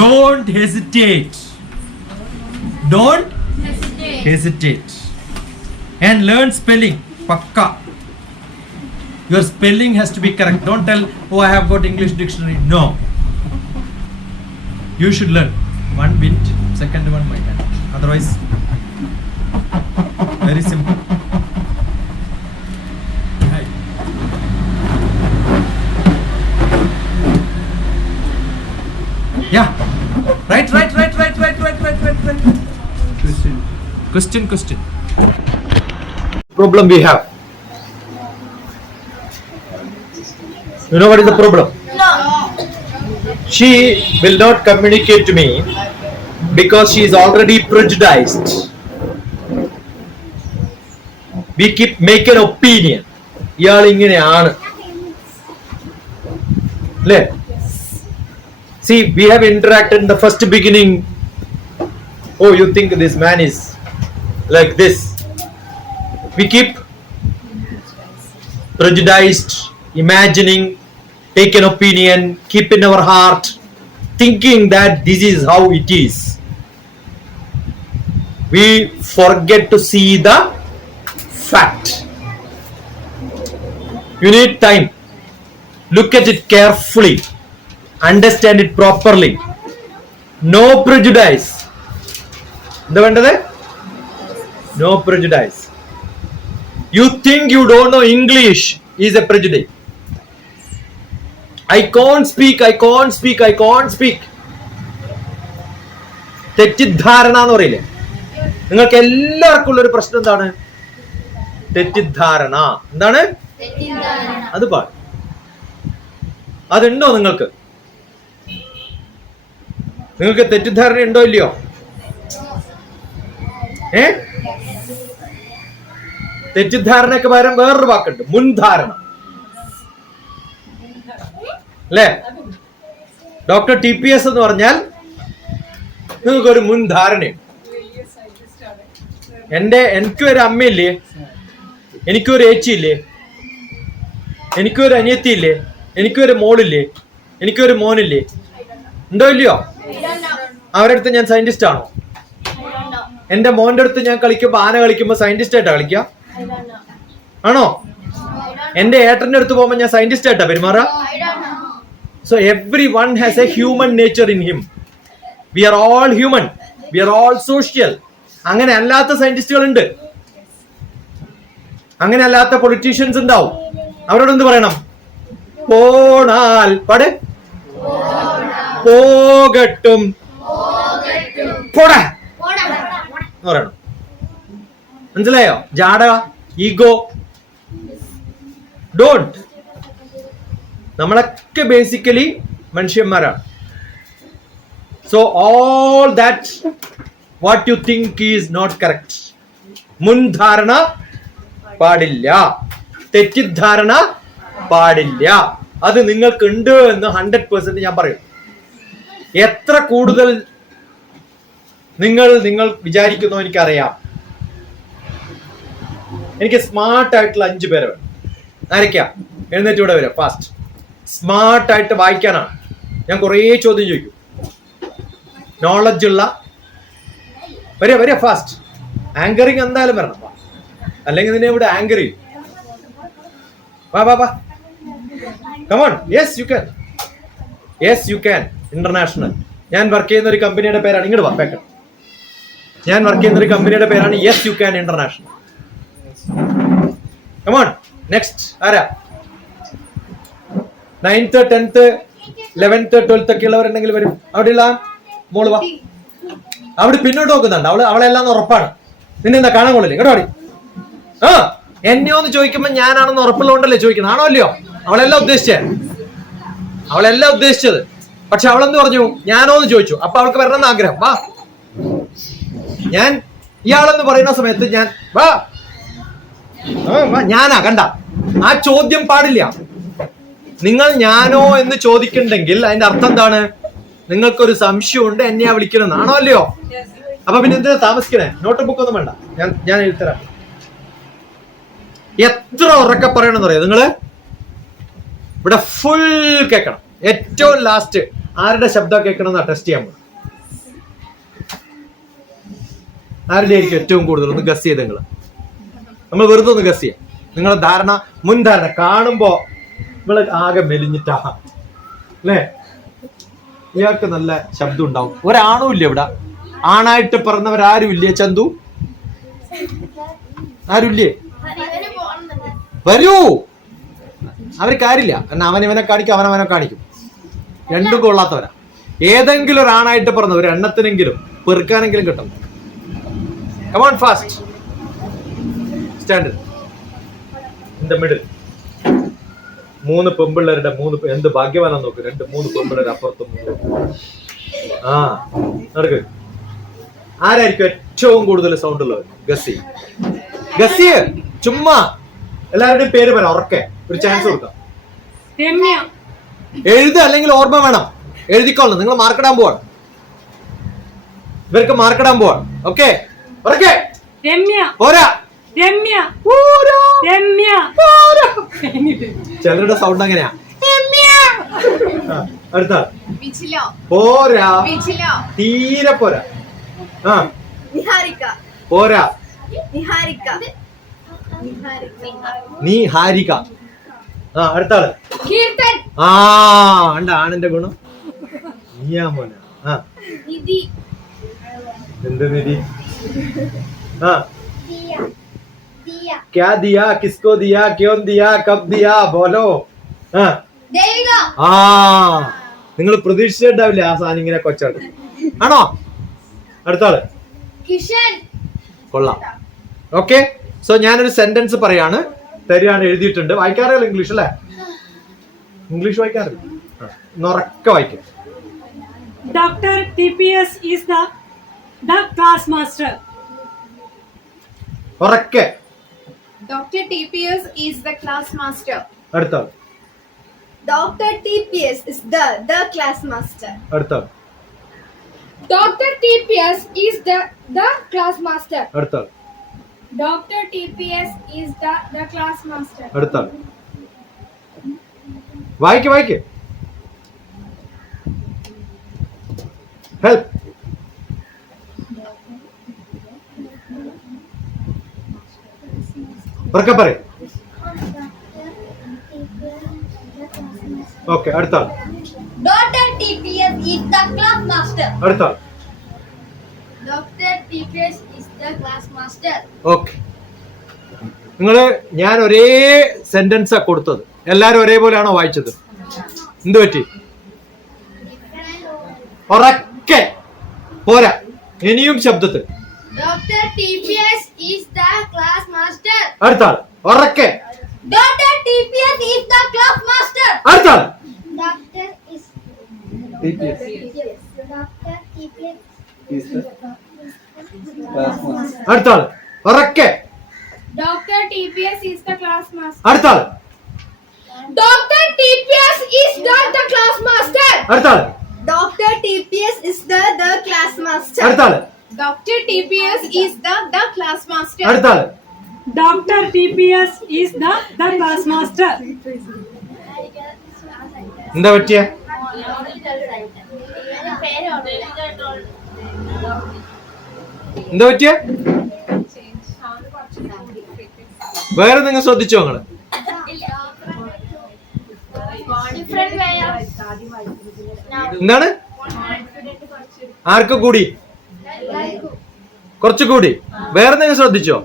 don't hesitate. Don't hesitate. And learn spelling. Pakka. Your spelling has to be correct. Don't tell, oh, I have got English dictionary. No. You should learn. One bit, second one my hand. Otherwise, very simple. Hi. Yeah. Right. Question. Problem we have. You know what is the problem? No. She will not communicate to me because she is already prejudiced. We keep make an opinion. ഇയാൾ ഇങ്ങനെയാണ്. See, we have interacted in the first beginning. Oh, you think this man is like this. We keep prejudiced, imagining, take an opinion, keep in our heart, thinking that this is how it is. We forget to see the fact. You need time. Look at it carefully. Understand it properly. No prejudice. No prejudice. You think you don't know English is a prejudice. I can't speak. തെറ്റിദ്ധാരണ എന്ന് പറയില്ലേ? നിങ്ങൾക്ക് എല്ലാവർക്കും ഉള്ളൊരു പ്രശ്നം എന്താണ്? തെറ്റിദ്ധാരണ. എന്താണ്? അത് അതുണ്ടോ നിങ്ങൾക്ക്? നിങ്ങൾക്ക് തെറ്റിദ്ധാരണ ഉണ്ടോ ഇല്ലയോ? തെറ്റിദ്ധാരണയ്ക്ക് പകരം വേറൊരു വാക്കുണ്ട്, മുൻധാരണ. അല്ലേ? ഡോക്ടർ TPS എന്ന് പറഞ്ഞാൽ നിങ്ങൾക്കൊരു മുൻധാരണയുണ്ട്. എനിക്കൊരു അമ്മയില്ലേ, എനിക്കൊരു ഏച്ചിയില്ലേ, എനിക്കൊരു അനിയത്തിയില്ലേ, എനിക്കൊരു മോളില്ലേ, എനിക്കൊരു മോനില്ലേ? ഉണ്ടോ ഇല്ലയോ? അവരുടെ അടുത്ത് ഞാൻ സയന്റിസ്റ്റ് ആണോ? എന്റെ മോന്റെ അടുത്ത് ഞാൻ കളിക്കുമ്പോ, ആന കളിക്കുമ്പോ സയന്റിസ്റ്റ് ആയിട്ടാ കളിക്കുക? ആണോ? എന്റെ ഏട്ടന്റെ അടുത്ത് പോകുമ്പോ ഞാൻ സയന്റിസ്റ്റ് ആയിട്ടാ പെരുമാറാ? So everyone has a human nature in him. We are all human. We are all social. അങ്ങനെ അല്ലാത്ത സയന്റിസ്റ്റുകൾ ഉണ്ട്, അങ്ങനെ അല്ലാത്ത പൊളിറ്റീഷ്യൻസ് ഉണ്ടാവും. അവരോട് എന്ത് പറയണം? പോണാൽ പട് പോകട്ടും പോടാ പറയണം. മനസ്സിലായോ? ജാട, ഈഗോ, ഡോണ്ട്. നമ്മളൊക്കെ ബേസിക്കലി മനുഷ്യന്മാരാണ്. So all that what you think is not correct. മുൻധാരണ പാടില്ല, തെറ്റിദ്ധാരണ പാടില്ല. അത് നിങ്ങൾക്കുണ്ട് എന്ന് 100% ഞാൻ പറയും. എത്ര കൂടുതൽ നിങ്ങൾ വിചാരിക്കുന്നു എനിക്കറിയാം. എനിക്ക് സ്മാർട്ട് ആയിട്ടുള്ള 5 പേരെ വേണം. ആരൊക്കെയാ? എഴുന്നേറ്റ് ഇവിടെ വരാം ഫാസ്റ്റ്. സ്മാർട്ടായിട്ട് വായിക്കാനാണ്. ഞാൻ കുറേ ചോദ്യം ചോദിക്കും. നോളജ് ഉള്ള വരിക ഫാസ്റ്റ്. ആങ്കറിങ് എന്തായാലും വരണം, അല്ലെങ്കിൽ നിന്നെ ഇവിടെ ആങ്കർ ചെയ്യും. വാ come on. Yes you can international. ഞാൻ വർക്ക് ചെയ്യുന്ന ഒരു കമ്പനിയുടെ പേരാണ്, ഇങ്ങോട്ട് വാ പേക്കൻ. ഞാൻ വർക്ക് ചെയ്യുന്ന ഒരു കമ്പനിയുടെ പേരാണ് yes you can international. Come on next. ആരാ? 9th 10th 11th 12th ഒക്കെ ഉള്ളവരുണ്ടെങ്കിൽ വരും. അവിടെയുള്ള മോള് വാ. അവിടെ പിന്നോട്ട് നോക്കുന്നുണ്ട്. അവളെല്ലാം ഉറപ്പാണ്. നിന്നെ എന്താ കാണാൻ കൊള്ളില്ലേ? കേട്ടോ അടി. എന്നെ ഒന്ന് ചോദിക്കുമ്പോ ഞാനാണെന്ന് ഉറപ്പുള്ളതുകൊണ്ടല്ലേ ചോദിക്കണം, ആണോ അല്ലയോ? അവളെല്ലാം ഉദ്ദേശിച്ചത്. പക്ഷെ അവളെന്ത് പറഞ്ഞു? ഞാനോ എന്ന് ചോദിച്ചു. അപ്പൊ അവൾക്ക് വരണമെന്ന് ആഗ്രഹം. വാ. ഞാൻ ഇയാളെന്ന് പറയുന്ന സമയത്ത് ഞാൻ വാ ഞാനാ കണ്ട. ആ ചോദ്യം പാടില്ല. നിങ്ങൾ ഞാനോ എന്ന് ചോദിക്കണ്ടെങ്കിൽ അതിന്റെ അർത്ഥം എന്താണ്? നിങ്ങൾക്കൊരു സംശയമുണ്ട്, എന്നെയാ വിളിക്കണം, ആണോ അല്ലയോ? അപ്പൊ പിന്നെ എന്തിനാ താമസിക്കണേ? നോട്ട് ബുക്ക് ഒന്നും വേണ്ട, ഞാൻ എഴുതരാം. എത്ര ഉറക്കെ പറയണമെന്ന് അറിയാം നിങ്ങള്? ഇവിടെ ഫുൾ കേൾക്കണം. ഏറ്റവും ലാസ്റ്റ് ആരുടെ ശബ്ദം കേൾക്കണം എന്നാ ടെസ്റ്റ് ചെയ്യാൻ പോകും. ആരുടെ ആയിരിക്കും ഏറ്റവും കൂടുതൽ? ഒന്ന് ഗസ് ചെയ്ത് നമ്മൾ വെറുതെ ഒന്ന് ഗസ് ചെയ്യാം. നിങ്ങളുടെ മുൻധാരണ കാണുമ്പോ നിങ്ങള് ആകെ മെലിഞ്ഞിട്ടാ അല്ലേ? ഇയാൾക്ക് നല്ല ശബ്ദം ഉണ്ടാവും. ഒരാണും ഇല്ല ഇവിടെ. ആണായിട്ട് പറഞ്ഞവരാരും ഇല്ലേ? ചന്തു ആരുമില്ലേ? വരൂ. അവർ കാര്യമില്ല. കാരണം അവനിവനെ കാണിക്കും, അവനവനെ കാണിക്കും. രണ്ടും കൊള്ളാത്തവരാ. ഏതെങ്കിലും ഒരാണായിട്ട് പറഞ്ഞ ഒരു എണ്ണത്തിനെങ്കിലും പെറുക്കാനെങ്കിലും കിട്ടും. Come on fast. Stand in the middle. 3 പെമ്പിള്ളേരുടെ 3 എന്ത് ഭാഗ്യവാനാന്ന് നോക്ക്. 2-3 പെമ്പിള്ളേർ അപ്പുറത്തും. നടക്ക്. ആരായിരിക്കും ഏറ്റവും കൂടുതൽ സൗണ്ട് ഉള്ളവർ? ഗസി ചുമ്മാ എല്ലാവരുടെയും പേര് പറ ഉറക്കെ. ഒരു ചാൻസ് കൊടുക്കാം. എഴുത, അല്ലെങ്കിൽ ഓർമ്മ വേണം. എഴുതിക്കോളണം. നിങ്ങൾ മാർക്കിടാൻ പോവാണ്. ഇവർക്ക് മാർക്കിടാൻ പോവാണ്. ഓക്കെ പോരാ. ചിലരുടെ സൗണ്ട് അങ്ങനെയാ. അടുത്ത പോരാ, തീരെ പോരാ. പോരാ. നീ ഹാരിക. അടുത്താള് ആണിന്റെ ഗുണം. നീയാ മോന. എന്ത് നിധി? क्या दिया, किसको दिया, क्यों दिया, कब दिया, बोलो. നിങ്ങൾ പ്രതീക്ഷിച്ചിട്ടുണ്ടാവില്ല ആ സാധനം ഇങ്ങനെ കൊച്ചാണ്. ആണോ? അടുത്താള് കൊള്ളാം. ഓക്കെ. സോ ഞാനൊരു സെന്റൻസ് പറയാണ്, തരികയാണ്. എഴുതിയിട്ടുണ്ട്. വായിക്കാറില്ല ഇംഗ്ലീഷ് അല്ലേ? ഇംഗ്ലീഷ് വായിക്കാറില്ല. ഉറക്കെ വായിക്കും. Dr. TPS is the class master. ഉറക്കെ. Dr. TPS is the class master. അടുത്താൾ. Dr. TPS is the class master. അടുത്താൾ. Dr. TPS is the class master. അടുത്താൾ. Dr. TPS is the class master. അടുത്താൾ. വായിക്ക്. Help. ഉറക്കെ പറയും. Okay. അടുത്താൾ. Dr. TPS is the class master. അടുത്താൾ. Dr. TPS is the class master. Okay. ഞാൻ ഒരേ സെന്റൻസാ കൊടുത്തത്. എല്ലാരും ഒരേപോലെയാണോ വായിച്ചത്? എന്ത് പറ്റി? ഉറക്കെ പോരാ. ഇനിയും ശബ്ദത്തിൽ. Dr. TPS is the class master. അടുത്താൾ. ഉറക്കെ. Dr. TPS is the class master. അടുത്താൾ. Dr. is TPS Dr. TPS is the അടുത്താൾ. ഉറക്കെ. Dr. TPS is the class master. അടുത്താൾ. Dr. TPS is the class master. അടുത്താൾ. Dr. TPS is the class master. അടുത്താൾ. Dr. TPS is the class master. അടുത്ത ആള്. Dr. TPS is the class master. എന്താ പറ്റിയ? എന്താ പറ്റിയ? വേറെ നിങ്ങൾ ശ്രദ്ധിച്ചോ നിങ്ങള്? എന്താണ്? ആർക്ക് കൂടി? കുറച്ചുകൂടി. വേറെ നിങ്ങൾ ശ്രദ്ധിച്ചോ?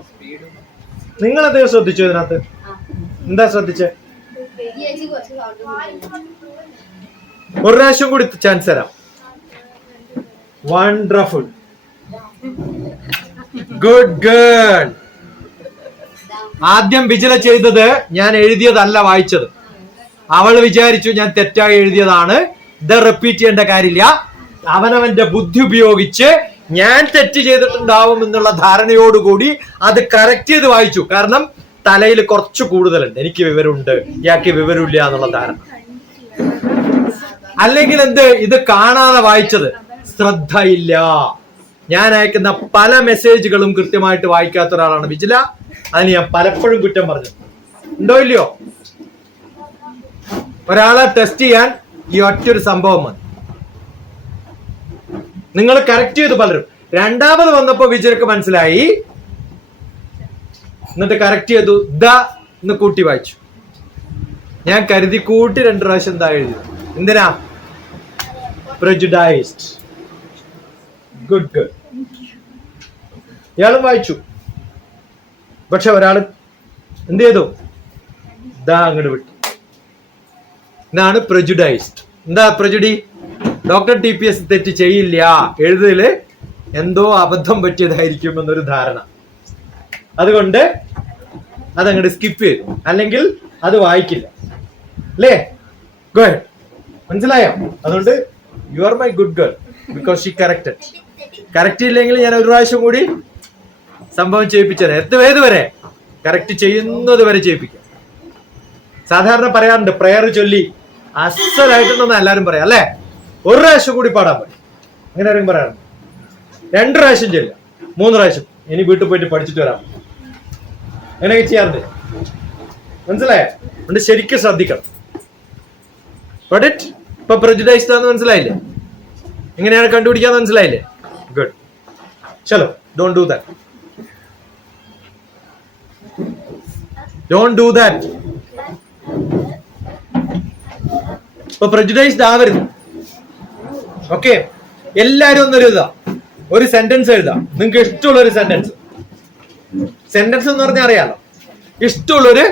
നിങ്ങൾ എന്തെങ്കിലും ശ്രദ്ധിച്ചോ ഇതിനകത്ത്? എന്താ ശ്രദ്ധിച്ചേ? ഒരു പ്രാവശ്യം കൂടി ചാൻസ് തരാം. Wonderful, good girl. ആദ്യം വിജില ചെയ്തത് ഞാൻ എഴുതിയതല്ല വായിച്ചത്. അവൾ വിചാരിച്ചു ഞാൻ തെറ്റായി എഴുതിയതാണ്. ഇത് റിപ്പീറ്റ് ചെയ്യേണ്ട കാര്യമില്ല. അവനവന്റെ ബുദ്ധി ഉപയോഗിച്ച് ഞാൻ തെറ്റ് ചെയ്തിട്ടുണ്ടാവും എന്നുള്ള ധാരണയോടുകൂടി അത് കറക്റ്റ് ചെയ്ത് വായിച്ചു. കാരണം തലയിൽ കുറച്ച് കൂടുതലുണ്ട്. എനിക്ക് വിവരമുണ്ട്, ഇയാൾക്ക് വിവരമില്ല എന്നുള്ള ധാരണ. അല്ലെങ്കിൽ എന്ത്, ഇത് കാണാതെ വായിച്ചത്, ശ്രദ്ധയില്ല. ഞാൻ അയക്കുന്ന പല മെസ്സേജുകളും കൃത്യമായിട്ട് വായിക്കാത്ത ഒരാളാണ് വിജില. അതിന് ഞാൻ പലപ്പോഴും കുറ്റം പറഞ്ഞു. ഉണ്ടോ ഇല്ലയോ? ഒരാളെ ടെസ്റ്റ് ചെയ്യാൻ ഈ ഒറ്റൊരു സംഭവം മതി. നിങ്ങൾ കറക്റ്റ് ചെയ്തു പലരും. രണ്ടാമത് വന്നപ്പോ വിജയക്ക് മനസ്സിലായി, എന്നിട്ട് കറക്റ്റ് ചെയ്തു. എന്ന് കൂട്ടി വായിച്ചു. ഞാൻ കരുതി കൂട്ടി 2 പ്രാവശ്യം എന്താ എഴുതി. എന്തിനാ? പ്രജുഡൈസ്ഡ്. Good good. ഇയാളും വായിച്ചു. പക്ഷെ ഒരാള് എന്ത് ചെയ്തു? അങ്ങോട്ട് വിട്ടു. ഇതാണ് പ്രജുഡൈസ്ഡ്. എന്താ പ്രജുഡി? ഡോക്ടർ TPS തെറ്റ് ചെയ്യില്ല, എഴുതല് എന്തോ അബദ്ധം പറ്റിയതായിരിക്കും എന്നൊരു ധാരണ. അതുകൊണ്ട് അതങ്ങോട്ട് സ്കിപ്പ് ചെയ്തു. അല്ലെങ്കിൽ അത് വായിക്കില്ല. അല്ലേ? Go head. മനസ്സിലായോ? അതുകൊണ്ട് you are my good girl because she corrected. Correct ഇല്ലെങ്കിൽ ഞാൻ ഒരു പ്രാവശ്യം കൂടി സംഭവം ചെയ്യിപ്പിച്ചത്. ഏത് വരെ? കറക്റ്റ് ചെയ്യുന്നത് വരെ ചെയ്യിപ്പിക്കാം. സാധാരണ പറയാറുണ്ട്, പ്രയർ ചൊല്ലി അസലായിട്ടൊന്നും എല്ലാവരും പറയാം അല്ലേ? ഒരു പ്രാവശ്യം കൂടി പാടാൻ പറ്റും. അങ്ങനെ ആരും പറയാറുണ്ട്. 2 പ്രാവശ്യം ചെല്ലുക, 3 പ്രാവശ്യം. ഇനി വീട്ടിൽ പോയിട്ട് പഠിച്ചിട്ട് വരാം. അങ്ങനെയൊക്കെ ചെയ്യാറുണ്ട്. മനസ്സിലായോ? അതുകൊണ്ട് ശരിക്കും ശ്രദ്ധിക്കണം. ഇപ്പൊ പ്രജുഡൈസ്ഡ് ആണെന്ന് മനസ്സിലായില്ലേ? എങ്ങനെയാണ് കണ്ടുപിടിക്കാന്ന് മനസ്സിലായില്ലേ? ഗുഡ്. ചലോ, don't do that. Don't do that. ഇപ്പൊ പ്രജുഡൈസ്ഡ് ആവരുത്. ഓക്കെ, എല്ലാരും ഒന്നും എഴുതാം. ഒരു സെന്റൻസ് എഴുതാം. നിങ്ങൾക്ക് ഇഷ്ടമുള്ള ഒരു സെന്റൻസ്. സെന്റൻസ് എന്ന് പറഞ്ഞാൽ അറിയാലോ. ഇഷ്ടമുള്ളൊരു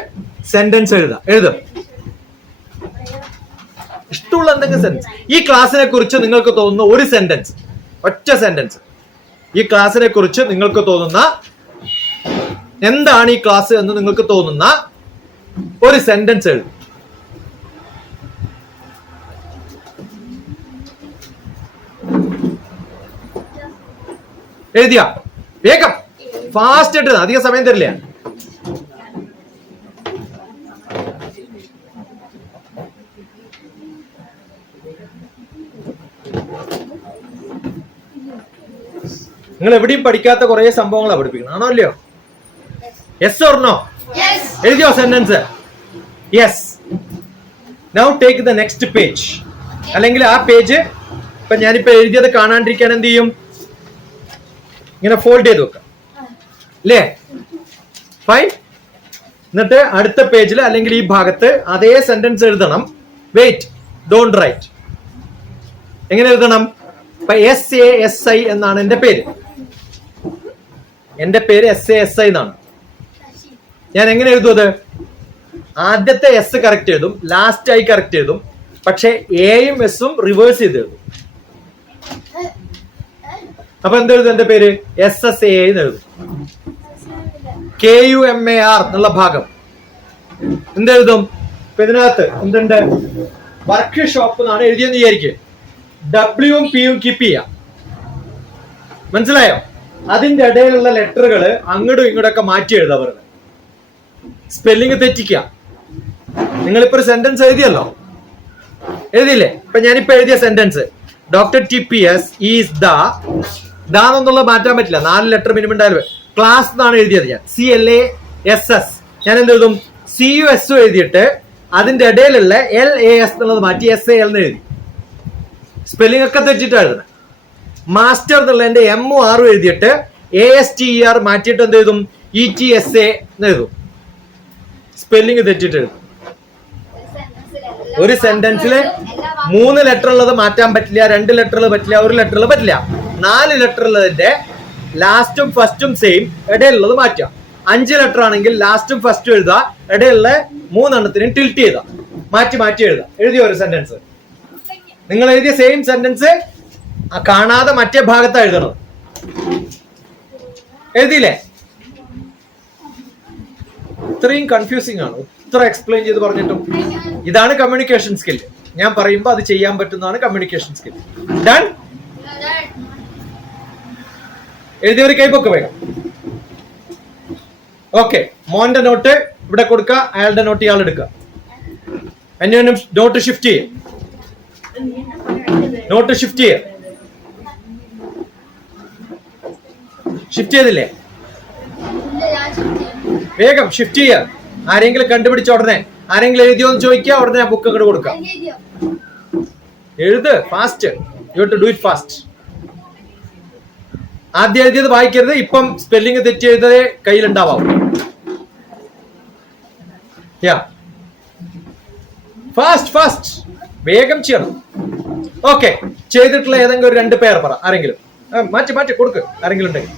സെന്റൻസ് എഴുതും. ഇഷ്ടമുള്ള എന്തെങ്കിലും സെന്റൻസ്. ഈ ക്ലാസ്സിനെ കുറിച്ച് നിങ്ങൾക്ക് തോന്നുന്ന ഒരു സെന്റൻസ്, ഒറ്റ സെന്റൻസ്. ഈ ക്ലാസ്സിനെ കുറിച്ച് നിങ്ങൾക്ക് തോന്നുന്ന, എന്താണ് ഈ ക്ലാസ് എന്ന് നിങ്ങൾക്ക് തോന്നുന്ന ഒരു സെന്റൻസ് എഴുതും. എഴുതിയ വേഗം ഫാസ്റ്റ് ആയിട്ട്, അധികം സമയം തരില്ല. നിങ്ങൾ എവിടെയും പഠിക്കാത്ത കുറെ സംഭവങ്ങളാണ് പഠിപ്പിക്കണം. ആണോ അല്ലയോ? Yes or no? എഴുതിയോ sentence? Yes. Now take the next page. അല്ലെങ്കിൽ ആ പേജ് ഇപ്പൊ ഞാനിപ്പോ എഴുതിയത് കാണാണ്ടിരിക്കാൻ എന്ത് ചെയ്യും? ഇങ്ങനെ ഫോൾഡ് ചെയ്ത് വെക്കാം അല്ലേ? ഫൈൻ. എന്നിട്ട് അടുത്ത പേജിൽ അല്ലെങ്കിൽ ഈ ഭാഗത്ത് അതേ സെന്റൻസ് എഴുതണം. Wait, don't write. എങ്ങനെ എഴുതണം? SASI എന്നാണ് എന്റെ പേര്. എന്റെ പേര് SASI എന്നാണ്. ഞാൻ എങ്ങനെ എഴുതും അത്? ആദ്യത്തെ എസ് കറക്റ്റ് എഴുതും, ലാസ്റ്റ് ഐ കറക്റ്റ് എഴുതും. പക്ഷെ എയും എസും റിവേഴ്സ് ചെയ്ത് എഴുതും. അപ്പൊ എന്തെഴുതും? എന്റെ പേര് SSA എന്ന് എഴുതും. KUMAR എന്നുള്ള ഭാഗം എന്തെഴുതും? ഇപ്പൊ ഇതിനകത്ത് എന്തുണ്ട്? വർക്ക് ഷോപ്പ് എന്നാണ് എഴുതിയെന്ന് വിചാരിക്കുക. W-ഉം P-യും കീപ്പ് ചെയ്യാം. മനസ്സിലായോ? അതിന്റെ ഇടയിലുള്ള ലെറ്ററുകൾ അങ്ങോട്ടും ഇങ്ങോട്ടൊക്കെ മാറ്റി എഴുതാ. വെറുതെ സ്പെല്ലിംഗ് തെറ്റിക്കുക. നിങ്ങളിപ്പോ ഒരു സെന്റൻസ് എഴുതിയല്ലോ, എഴുതിയില്ലേ? ഇപ്പൊ ഞാനിപ്പോ എഴുതിയ sentence, doctor TPS is the ദാന്നുള്ളത് മാറ്റാൻ പറ്റില്ല, 4 ലെറ്റർ മിനിമം ഉണ്ടായാലും. ക്ലാസ് എന്നാണ് എഴുതിയത് ഞാൻ, CLASS. ഞാൻ എന്ത് എഴുതും? CUS എഴുതിയിട്ട് അതിന്റെ ഇടയിലുള്ള LAS എന്നുള്ളത് മാറ്റി SAL എന്ന് എഴുതി. സ്പെല്ലിംഗ് ഒക്കെ തെറ്റിട്ട് എഴുതണം. മാസ്റ്റർ എന്നുള്ളതിന്റെ MR എഴുതിയിട്ട് ASTER മാറ്റിയിട്ട് എന്ത് എഴുതും? ETSA എന്ന് എഴുതും. സ്പെല്ലിംഗ് തെറ്റിട്ട് എഴുതും. ഒരു സെന്റൻസില് 3 ലെറ്റർ ഉള്ളത് മാറ്റാൻ പറ്റില്ല, 2 ലെറ്റർ പറ്റില്ല, 1 ലെറ്റർ പറ്റില്ല. 4 ലെറ്റർ ഉള്ളതിന്റെ ലാസ്റ്റും ഫസ്റ്റും സെയിം, ഇടയിലുള്ളത് മാറ്റാം. 5 ലെറ്റർ ആണെങ്കിൽ ലാസ്റ്റും ഫസ്റ്റും എഴുതാ, ഇടയിലുള്ള 3 എണ്ണത്തിനും ടിൽറ്റ് ചെയ്താ, മാറ്റി മാറ്റി എഴുതാം. എഴുതിയ ഒരു സെന്റൻസ് നിങ്ങൾ എഴുതിയ സെയിം സെന്റൻസ് കാണാതെ മറ്റേ ഭാഗത്താ എഴുതണം. എഴുതിയില്ലേ? ഇത്രയും കൺഫ്യൂസിംഗ് ആണ്, ഇത്ര എക്സ്പ്ലെയിൻ ചെയ്ത് പറഞ്ഞിട്ടും. ഇതാണ് കമ്മ്യൂണിക്കേഷൻ സ്കിൽ. ഞാൻ പറയുമ്പോൾ അത് ചെയ്യാൻ പറ്റുന്നതാണ് കമ്മ്യൂണിക്കേഷൻ സ്കിൽ. ഡൺ? എഴുതിയവർ കൈപ്പൊക്കെ വേഗം. ഓക്കെ, മോന്റെ നോട്ട് ഇവിടെ കൊടുക്കുക, അയാളുടെ നോട്ട് ഇയാൾ എടുക്കുക. അന്യോന്യം നോട്ട് ഷിഫ്റ്റ് ചെയ്യ, നോട്ട് ഷിഫ്റ്റ് ചെയ്യ. ഷിഫ്റ്റ് ചെയ്തില്ലേ? വേഗം ഷിഫ്റ്റ് ചെയ്യ. ആരെങ്കിലും കണ്ടുപിടിച്ച ഉടനെ, ആരെങ്കിലും എഴുതിയോന്ന് ചോദിക്കുക, ഉടനെ ആ ബുക്ക് അങ്ങോട്ട് കൊടുക്കുക. എഴുത് fast, you have to do it fast. ആദ്യം എഴുതിയത് വായിക്കരുത്. ഇപ്പം സ്പെല്ലിംഗ് തെറ്റി എഴുതേ കയ്യിലുണ്ടാവാം. ഫാസ്റ്റ് ഫാസ്റ്റ്, വേഗം ചെയ്യണം. ഓക്കെ, ചെയ്തിട്ടുള്ള ഏതെങ്കിലും ഒരു 2 പേർ പറ. ആരെങ്കിലും മാറ്റി മാറ്റി കൊടുക്ക്, ആരെങ്കിലും ഉണ്ടെങ്കിൽ.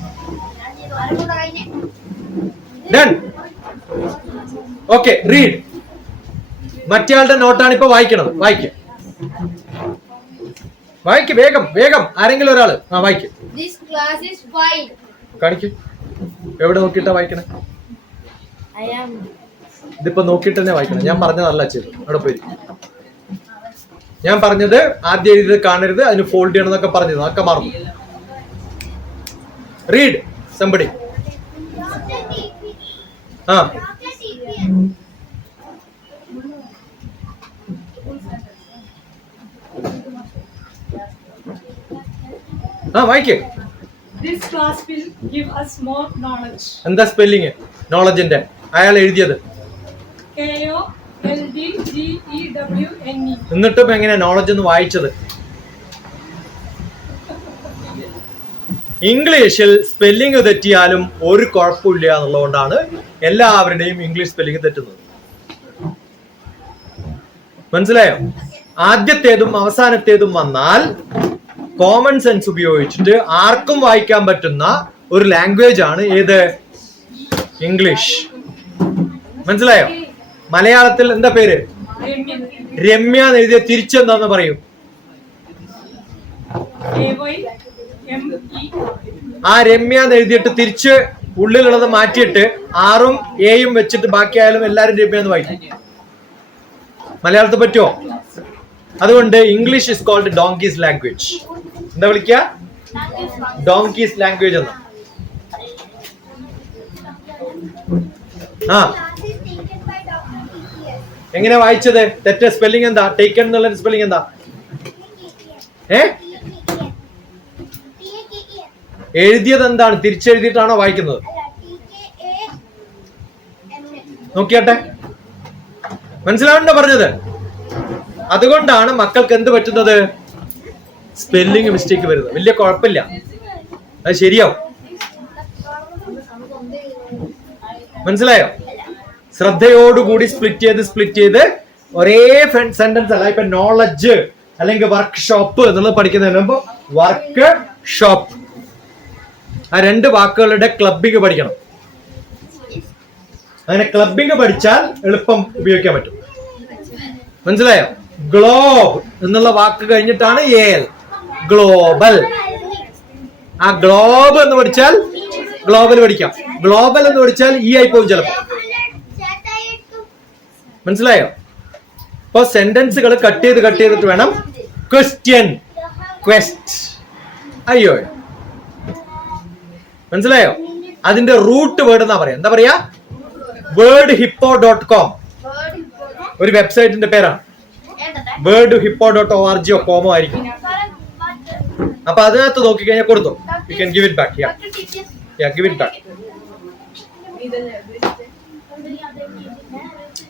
ഡൺ. Okay, read. മറ്റേയാളുടെ നോട്ടാണ് ഇപ്പൊ വായിക്കണത്. വായിക്ക വായിക്ക്, വേഗം വേഗം. ആരെങ്കിലും ഒരാള് വായിക്കും. കാണിക്കും. എവിടെ നോക്കിയിട്ടാ വായിക്കണേ? ഇതിപ്പോ നോക്കിയിട്ട് തന്നെ വായിക്കണം. ഞാൻ പറഞ്ഞതല്ല ചെയ്തു. അവിടെ പോയി. ഞാൻ പറഞ്ഞത് ആദ്യം എഴുതിയത് കാണരുത്, അതിന് ഫോൾഡ് ചെയ്യണം എന്നൊക്കെ പറഞ്ഞത്, അതൊക്കെ മറന്നു. Read somebody. വായിക്കേ. This class will give us more knowledge. എന്താ സ്പെല്ലിങ് നോളജിന്റെ? അയാൾ എഴുതിയത് KOLDGEWNE. എന്നിട്ടും എങ്ങനെയാ നോളജ് എന്ന് വായിച്ചത്? ഇംഗ്ലീഷിൽ സ്പെല്ലിംഗ് തെറ്റിയാലും ഒരു കുഴപ്പമില്ല എന്നുള്ളതുകൊണ്ടാണ് എല്ലാവരുടെയും ഇംഗ്ലീഷ് സ്പെല്ലിംഗ് തെറ്റുന്നത്. മനസ്സിലായോ? ആദ്യത്തേതും അവസാനത്തേതും വന്നാൽ കോമൺ സെൻസ് ഉപയോഗിച്ചിട്ട് ആർക്കും വായിക്കാൻ പറ്റുന്ന ഒരു ലാംഗ്വേജ് ആണ് ഏത്? ഇംഗ്ലീഷ്. മനസ്സിലായോ? മലയാളത്തിൽ എന്താ പേര്? രമ്യ എന്ന് എഴുതിയ തിരിച്ചെന്താന്ന് പറയും? ആ രമ്യ എന്ന് എഴുതിയിട്ട് തിരിച്ച് ഉള്ളിലുള്ളത് മാറ്റിയിട്ട് ആറും എയും വെച്ചിട്ട് ബാക്കിയായാലും എല്ലാരും രമ്യ എന്ന് വായിക്കും. മലയാളത്തിൽ പറ്റുമോ? അതുകൊണ്ട് English is called donkey's language. എന്താ വിളിക്ക? ഡോങ്കീസ് ലാംഗ്വേജ് എന്ന്. എങ്ങനെ വായിച്ചത്? തെറ്റ സ്പെല്ലിംഗ് എന്താ? ടേക്കൺ എന്നുള്ള സ്പെല്ലിംഗ് എന്താ? എഴുതിയത് എന്താണ്? തിരിച്ചെഴുതിയിട്ടാണോ വായിക്കുന്നത്? നോക്കിയാട്ടെ, മനസ്സിലാവണ്ടോ പറഞ്ഞത്? അതുകൊണ്ടാണ് മക്കൾക്ക് എന്ത് പറ്റുന്നത്? സ്പെല്ലിംഗ് മിസ്റ്റേക്ക് വരുന്നത്. വലിയ കുഴപ്പമില്ല, അത് ശരിയാവും. മനസ്സിലായോ? ശ്രദ്ധയോടുകൂടി സ്പ്ലിറ്റ് ചെയ്ത് ഒരേ സെന്റൻസ് അല്ല. ഇപ്പൊ നോളജ് അല്ലെങ്കിൽ വർക്ക് ഷോപ്പ് എന്നുള്ളത് പഠിക്കുന്നതിന് മുമ്പ് വർക്ക് ഷോപ്പ്, ആ 2 വാക്കുകളുടെ ക്ലബിംഗ് പഠിക്കണം. അങ്ങനെ ക്ലബിംഗ് പഠിച്ചാൽ എളുപ്പം ഉപയോഗിക്കാൻ പറ്റും. മനസ്സിലായോ? ഗ്ലോബ് എന്നുള്ള വാക്ക് കഴിഞ്ഞിട്ടാണ് ഏൽ, ഗ്ലോബൽ. ആ ഗ്ലോബ് എന്ന് പഠിച്ചാൽ ഗ്ലോബൽ പഠിക്കാം. ഗ്ലോബൽ എന്ന് പഠിച്ചാൽ ആയി പോകും ചിലപ്പോ. മനസ്സിലായോ? ഇപ്പൊ സെന്റൻസുകൾ കട്ട് ചെയ്തിട്ട് വേണം ക്വസ്റ്റ്യൻ, ക്വസ്റ്റ്. അയ്യോ, മനസ്സിലായോ? അതിന്റെ റൂട്ട് വേർഡ് എന്നാ പറയാ. എന്താ പറയാ? wordhippo.com ഒരു വെബ്സൈറ്റിന്റെ പേരാണ്. wordhippo.org കോമോ ആയിരിക്കും. അപ്പൊ അതിനകത്ത് നോക്കിക്കഴിഞ്ഞാൽ കൊടുത്തു. You can give it back. Give it back.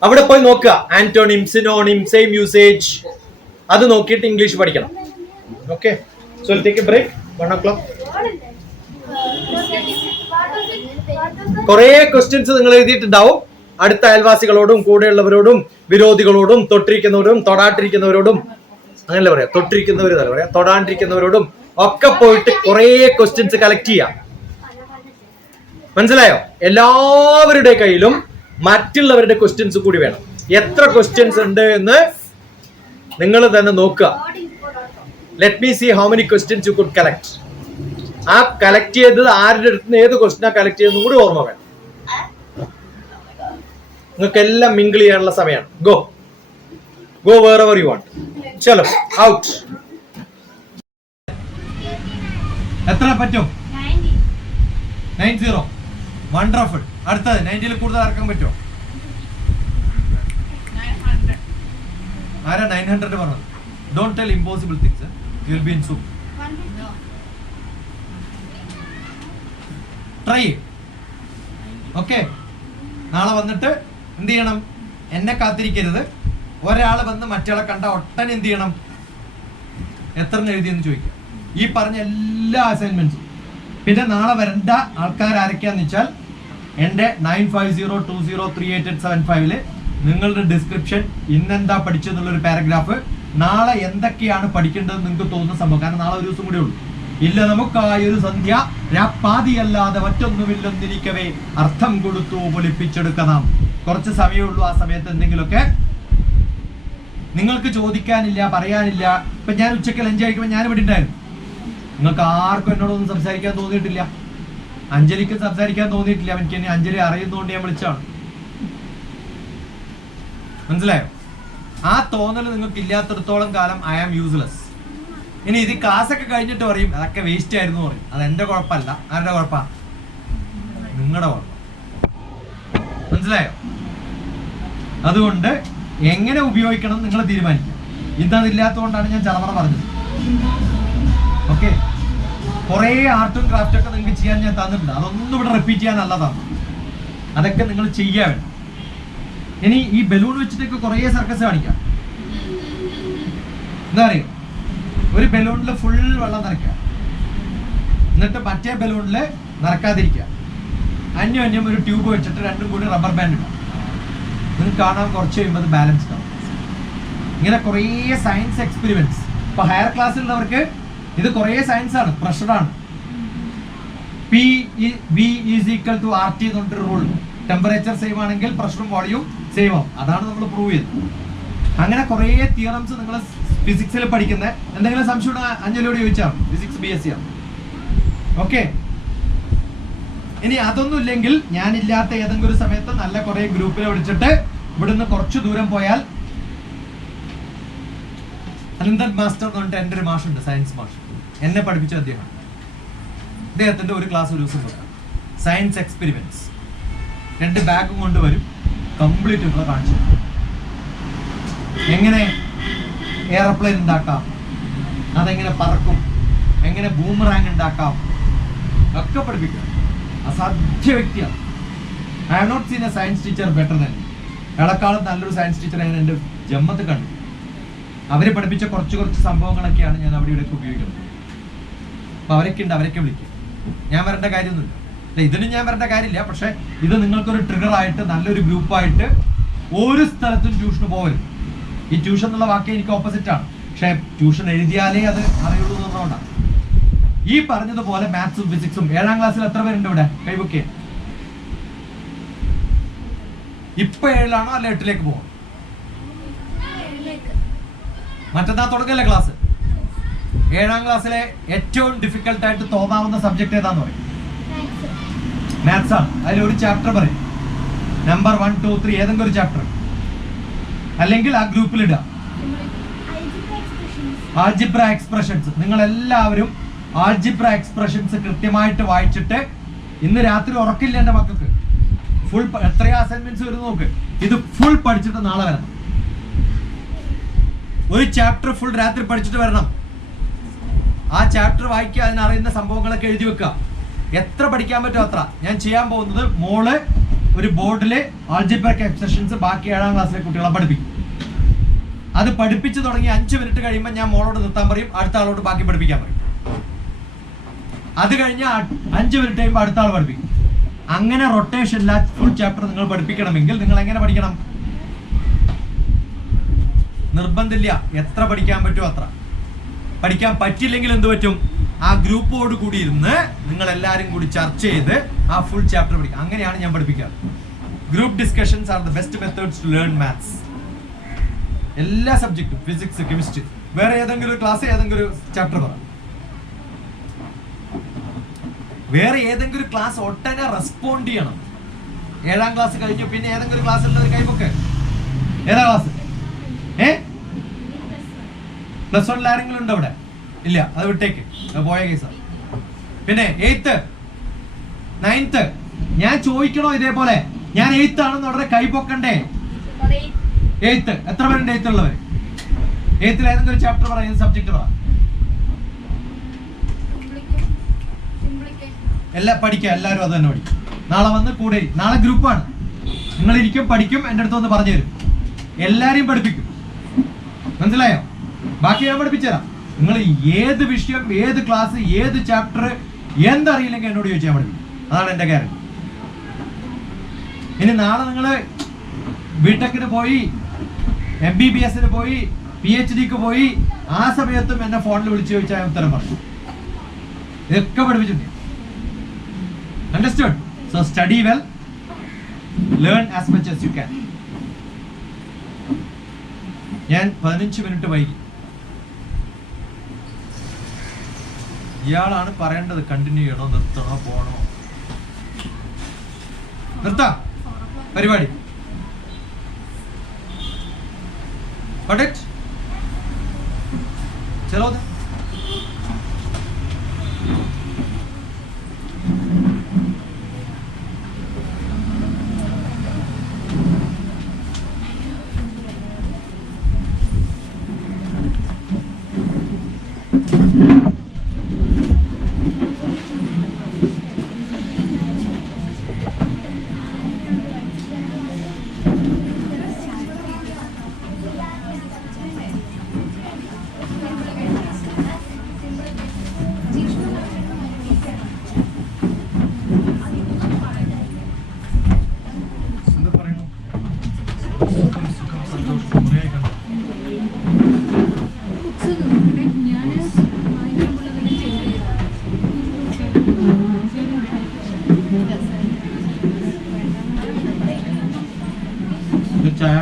അവിടെ പോയി നോക്കുക ആന്റോണിം, സിനോണിം, സെയിം യൂസേജ്, അത് നോക്കിയിട്ട് ഇംഗ്ലീഷ് പഠിക്കണം. Okay, so take a break. 1 o'clock. കുറേ ക്വസ്റ്റ്യൻസ് നിങ്ങൾ എഴുതിയിട്ടുണ്ടാവും. അടുത്ത അയൽവാസികളോടും കൂടെയുള്ളവരോടും വിരോധികളോടും തൊട്ടിരിക്കുന്നവരോടും തൊടാണ്ടിരിക്കുന്നവരോടും, അങ്ങനല്ലേ പറയാം, തൊട്ടിരിക്കുന്നവരെന്നല്ല പറയാം, തൊടാണ്ടിരിക്കുന്നവരോടും ഒക്കെ പോയിട്ട് കുറേ ക്വസ്റ്റ്യൻസ് കളക്ട് ചെയ്യാം. മനസ്സിലായോ? എല്ലാവരുടെ കയ്യിലും മറ്റുള്ളവരുടെ ക്വസ്റ്റ്യൻസ് കൂടി വേണം. എത്ര ക്വസ്റ്റ്യൻസ് ഉണ്ട് എന്ന് നിങ്ങൾ തന്നെ നോക്കുക. Let me see how many questions you could collect. ആ കളക്ട് ചെയ്തത് ആരുടെ അടുത്ത് നിന്ന് ഏത് ക്വസ്റ്റ്യനാ കളക്ട് ചെയ്തെന്നും കൂടി ഓർമ്മ വേണം. നിങ്ങൾക്ക് എല്ലാം മിങ്കിൾ ചെയ്യാനുള്ള സമയമാണ്. Go wherever you want. ചലോ ഔട്ട്. എത്ര പറ്റും? 90. വണ്ടർഫുൾ. അടുത്തത് 90ൽ കൂടുതൽ ആർക്കാൻ പറ്റുമോ? ആരാ 900 പറഞ്ഞത്? Don't tell impossible things. You will be in soup. Try. Okay, നാളെ വന്നിട്ട് എന്ത് ചെയ്യണം? എന്നെ കാത്തിരിക്കരുത്. ഒരാൾ വന്ന് മറ്റയാളെ കണ്ട ഒട്ടനെ എന്ത് ചെയ്യണം? എത്ര എഴുതിയെന്ന് ചോദിക്കുക. ഈ പറഞ്ഞ എല്ലാ അസൈൻമെന്റ്സും. പിന്നെ നാളെ വരേണ്ട ആൾക്കാർ ആരൊക്കെയാന്ന് വെച്ചാൽ എൻ്റെ 9502038875 നിങ്ങളുടെ ഡിസ്ക്രിപ്ഷൻ ഇന്നെന്താ പഠിച്ചെന്നുള്ളൊരു പാരഗ്രാഫ്, നാളെ എന്തൊക്കെയാണ് പഠിക്കേണ്ടത് നിങ്ങൾക്ക് തോന്നുന്ന സംഭവം. കാരണം നാളെ ഒരു ദിവസം കൂടെ ഉള്ളൂ. ഇല്ല നമുക്കായൊരു സന്ധ്യ രാപ്പാതിയല്ലാതെ മറ്റൊന്നുമില്ലെന്നിരിക്കവേ അർത്ഥം കൊടുത്തു പൊലിപ്പിച്ചെടുക്കണം. കുറച്ച് സമയമുള്ളൂ. ആ സമയത്ത് എന്തെങ്കിലുമൊക്കെ നിങ്ങൾക്ക് ചോദിക്കാനില്ല, പറയാനില്ല. ഇപ്പൊ ഞാൻ ഉച്ചയ്ക്ക് ലഞ്ച് കഴിക്കുമ്പോൾ ഞാൻ ഇവിടെ ഉണ്ടായിരുന്നു. നിങ്ങൾക്ക് ആർക്കും എന്നോടൊന്നും സംസാരിക്കാൻ തോന്നിയിട്ടില്ല. അഞ്ജലിക്ക് സംസാരിക്കാൻ തോന്നിയിട്ടില്ല. എനിക്ക് എന്നെ അഞ്ജലി അറിയുന്നതുകൊണ്ട് ഞാൻ വിളിച്ചാണ്. മനസ്സിലായോ? ആ തോന്നൽ നിങ്ങൾക്ക് ഇല്ലാത്തിടത്തോളം കാലം ഐ ആം യൂസ്ലെസ്. ഇനി ഇത് ക്ലാസ് ഒക്കെ കഴിഞ്ഞിട്ട് പറയും അതൊക്കെ വേസ്റ്റ് ആയിരുന്നു പറയും. അത് എന്റെ കുഴപ്പമല്ല. ആരുടെ കുഴപ്പ? നിങ്ങളുടെ കുഴപ്പം. മനസ്സിലായോ? അതുകൊണ്ട് എങ്ങനെ ഉപയോഗിക്കണം നിങ്ങൾ തീരുമാനിക്കുക. ഇതതില്ലാത്തതുകൊണ്ടാണ് ഞാൻ ചളമറ പറഞ്ഞത്. ഓക്കെ, കുറേ ആർട്ടും ക്രാഫ്റ്റും ഒക്കെ നിങ്ങൾക്ക് ചെയ്യാൻ ഞാൻ തന്നിട്ടുണ്ട്. അതൊന്നും ഇവിടെ റിപ്പീറ്റ് ചെയ്യാൻ നല്ലതാണ്. അതൊക്കെ നിങ്ങൾ ചെയ്യാൻ വേണം. ഇനി ഈ ബലൂൺ വെച്ചിട്ടൊക്കെ കുറേ സർക്കസ് കാണിക്കാം. എന്താ അറിയോ? ഒരു ബലൂണിൽ ഫുൾ വെള്ളം നിറയ്ക്കുക, എന്നിട്ട് മറ്റേ ബലൂണിൽ നിറക്കാതിരിക്കുക. അന്യം ഒരു ട്യൂബ് വെച്ചിട്ട് രണ്ടും കൂടി റബ്ബർ ബാൻഡ് ഇടാം. നിങ്ങൾക്ക് കാണാൻ കുറച്ച് കഴിയുമ്പോൾ അത് ബാലൻസ്ഡ് ആവും. ഇങ്ങനെ കുറേ സയൻസ് എക്സ്പെരിമെന്റ്സ്. ഇപ്പൊ ഹയർ ക്ലാസ്സിലുള്ളവർക്ക് ഇത് കുറേ സയൻസ് ആണ്, പ്രഷറാണ്. PV = RT എന്ന് പറഞ്ഞിട്ട് റൂൾ. ടെമ്പറേച്ചർ സെയിം ആണെങ്കിൽ പ്രഷറും വോളിയും സെയിം ആവും. അതാണ് നമ്മൾ പ്രൂവ് ചെയ്തത്. അങ്ങനെ കുറേ തിയറംസ് നിങ്ങൾ ഫിസിക്സിൽ പഠിക്കുന്ന എന്തെങ്കിലും സംശയം അഞ്ജലിയോട് ചോദിച്ചാൽ ഫിസിക്സ് BSc ആണ്. ഓക്കെ, ഇനി അതൊന്നും ഇല്ലെങ്കിൽ ഞാനില്ലാത്ത ഏതെങ്കിലും ഒരു സമയത്ത് നല്ല കുറെ ഗ്രൂപ്പിനെ വിളിച്ചിട്ട് ഇവിടുന്ന് കുറച്ച് ദൂരം പോയാൽ അനന്തൻ മാസ്റ്റർ എന്ന് പറഞ്ഞിട്ട് എൻ്റെ ഒരു മാഷുണ്ട്, സയൻസ് മാഷ്. എന്നെ പഠിപ്പിച്ച അദ്ദേഹത്തിന്റെ ഒരു ക്ലാസ് ഒരു ദിവസം കൊടുക്കാം. Science experiments. 2 ബാഗും കൊണ്ടുവരും. കംപ്ലീറ്റ് ഇവിടെ കാണിച്ചു എങ്ങനെ എയർപ്ലെയിൻ ഉണ്ടാക്കാം, അതെങ്ങനെ പറക്കും, എങ്ങനെ ബൂമറാങ് ഉണ്ടാക്കാം ഒക്കെ പഠിപ്പിക്കാം. അസാധ്യ വ്യക്തിയാണ്. I have not seen a science teacher better than. എളക്കാളും നല്ലൊരു സയൻസ് ടീച്ചർ ഞാൻ എൻ്റെ ജന്മത്തിൽ കണ്ടു. അവരെ പഠിപ്പിച്ച കുറച്ച് സംഭവങ്ങളൊക്കെയാണ് ഞാൻ അവിടെ ഇവിടെയൊക്കെ ഉപയോഗിക്കുന്നത്. അപ്പൊ അവരൊക്കെ ഉണ്ട്, അവരൊക്കെ വിളിക്കും. ഞാൻ വരേണ്ട കാര്യമൊന്നുമില്ല. ഇതിനും ഞാൻ വരേണ്ട കാര്യമില്ല. പക്ഷെ ഇത് നിങ്ങൾക്കൊരു ട്രിഗർ ആയിട്ട് നല്ലൊരു ഗ്രൂപ്പായിട്ട് ഒരു സ്ഥലത്തും ട്യൂഷന് പോകരുത്. ഈ ട്യൂഷൻ എന്നുള്ള വാക്ക് എനിക്ക് ഓപ്പോസിറ്റ് ആണ്. പക്ഷെ ട്യൂഷൻ എഴുതിയാലേ അത് അറിയുള്ളൂ എന്നുള്ളതുകൊണ്ടാണ്. ഈ പറഞ്ഞതുപോലെ മാത്സും ഫിസിക്സും 7ാം ക്ലാസ്സിൽ എത്ര പേരുണ്ട് ഇവിടെ? കൈവൊക്കെ. ഇപ്പൊ 7ാണോ അല്ല 8ലേക്ക് പോകും? മറ്റന്നാ തുടങ്ങല്ലേ ക്ലാസ്. 7ാം ക്ലാസ്സിലെ ഏറ്റവും ഡിഫിക്കൽട്ട് ആയിട്ട് തോന്നാവുന്ന സബ്ജക്ട് ഏതാന്ന് പറയും? മാത്സ് ആണ്. അതിലൊരു ചാപ്റ്റർ പറയും. നമ്പർ 1, 2, 3 ഏതെങ്കിലും ഒരു ചാപ്റ്റർ. അല്ലെങ്കിൽ ആ ഗ്രൂപ്പിൽ ഇടുക. Algebra expressions. നിങ്ങൾ എല്ലാവരും ആൾജിബ്ര എക്സ്പ്രഷൻസ് കൃത്യമായിട്ട് വായിച്ചിട്ട്, ഇന്ന് രാത്രി ഉറക്കില്ല എൻ്റെ മക്കൾക്ക്. ഫുൾ എത്രയാ അസൈൻമെന്റ്സ് വരും നോക്ക്. ഇത് ഫുൾ പഠിച്ചിട്ട് നാളെ വരണം. ഒരു ചാപ്റ്റർ ഫുൾ രാത്രി പഠിച്ചിട്ട് വരണം. ആ ചാപ്റ്റർ വായിക്കുക, അതിനറിയുന്ന സംഭവങ്ങളൊക്കെ എഴുതി വെക്കുക. എത്ര പഠിക്കാൻ പറ്റുമോ അത്ര. ഞാൻ ചെയ്യാൻ പോകുന്നത്, മോള് ഒരു ബോർഡില് ആൾജിബ്രിക് എക്സ്പ്രഷൻസ് ബാക്കി 7ാം ക്ലാസ്സിലെ കുട്ടികളെ പഠിപ്പിക്കും. അത് പഠിപ്പിച്ചു തുടങ്ങി 5 മിനിറ്റ് കഴിയുമ്പോൾ ഞാൻ മോളോട് നിർത്താൻ പറയും, അടുത്ത ആളോട് ബാക്കി പഠിപ്പിക്കാൻ പറയും. അത് കഴിഞ്ഞ് 5 മിനിറ്റ് കഴിയുമ്പോൾ അടുത്ത ആൾ പഠിപ്പിക്കും. അങ്ങനെ റൊട്ടേഷനില്ല ഫുൾ ചാപ്റ്റർ നിങ്ങൾ പഠിപ്പിക്കണമെങ്കിൽ നിങ്ങൾ എങ്ങനെ പഠിക്കണം? നിർബന്ധമില്ല, എത്ര പഠിക്കാൻ പറ്റുമോ അത്ര. പഠിക്കാൻ പറ്റില്ലെങ്കിൽ എന്ത് പറ്റും? ആ ഗ്രൂപ്പോട് കൂടി ഇരുന്ന് നിങ്ങൾ എല്ലാവരും കൂടി ചർച്ച ചെയ്ത് ആ ഫുൾ ചാപ്റ്റർ പഠിക്കുക. അങ്ങനെയാണ് ഞാൻ പഠിപ്പിക്കാറ്. Group discussions are the best methods to learn maths. എല്ലാ സബ്ജക്റ്റും, ഫിസിക്സ്, കെമിസ്ട്രി, വേറെ ഏതെങ്കിലും ഒരു ക്ലാസ് ഏതെങ്കിലും ഒരു ചാപ്റ്റർ പറ. വേറെ ഏതെങ്കിലും ഒരു ക്ലാസ് ഒട്ടനെ റെസ്പോണ്ട് ചെയ്യണം. 7ാം ക്ലാസ് കഴിഞ്ഞു പിന്നെ ഏതെങ്കിലും ക്ലാസ്സിലുള്ള ഒരു കൈപ്പൊക്കെ. ഏതാ ക്ലാസ്? +1 ആരെങ്കിലും ഉണ്ടോ അവിടെ? ഇല്ല, അത് വിട്ടേക്ക്, പോയ കേസാ. പിന്നെ 8th 9th ഞാൻ ചോദിക്കണോ ഇതേപോലെ? ഞാൻ 8th ആണെന്ന് ഉടനെ കൈപ്പൊക്കണ്ടേ? 8th എത്ര പേരുണ്ട്? 8th ഉള്ളവർ 8th ഏതെങ്കിലും ഒരു ചാപ്റ്റർ പറ, ഏത് സബ്ജക്ട് പറ. എല്ലാം പഠിക്കുക, എല്ലാവരും അത് തന്നെ പഠിക്കും. നാളെ വന്ന് കൂടെ, നാളെ ഗ്രൂപ്പാണ്, നിങ്ങൾ ഇരിക്കും, പഠിക്കും, എൻ്റെ അടുത്ത് വന്ന് പറഞ്ഞു തരും. എല്ലാരെയും പഠിപ്പിക്കും, മനസ്സിലായോ? ബാക്കി ഞാൻ പഠിപ്പിച്ചുതരാം. നിങ്ങൾ ഏത് വിഷയം, ഏത് ക്ലാസ്, ഏത് ചാപ്റ്റർ എന്തറിയില്ലെങ്കിൽ എന്നോട് ചോദിച്ചാൽ പഠിപ്പിക്കും. അതാണ് എൻ്റെ കാര്യം. ഇനി നാളെ നിങ്ങൾ ബിടെക്കിന് പോയി, MBBSന് പോയി, PhDക്ക് പോയി, ആ സമയത്തും എന്നെ ഫോണിൽ വിളിച്ചു ചോദിച്ചാൽ ഉത്തരം പറഞ്ഞു. ഇതൊക്കെ പഠിപ്പിച്ചിട്ടുണ്ട്. Understood? So study well, learn as much as you can. ഞാൻ 15 മിനിറ്റ് വൈകി. ഇയാളാണ് പറയേണ്ടത് കണ്ടിന്യൂ ചെയ്യണോ, നിർത്തണോ, പോണോ. നിർത്താം പരിപാടി. Got it? चलो then. ചായ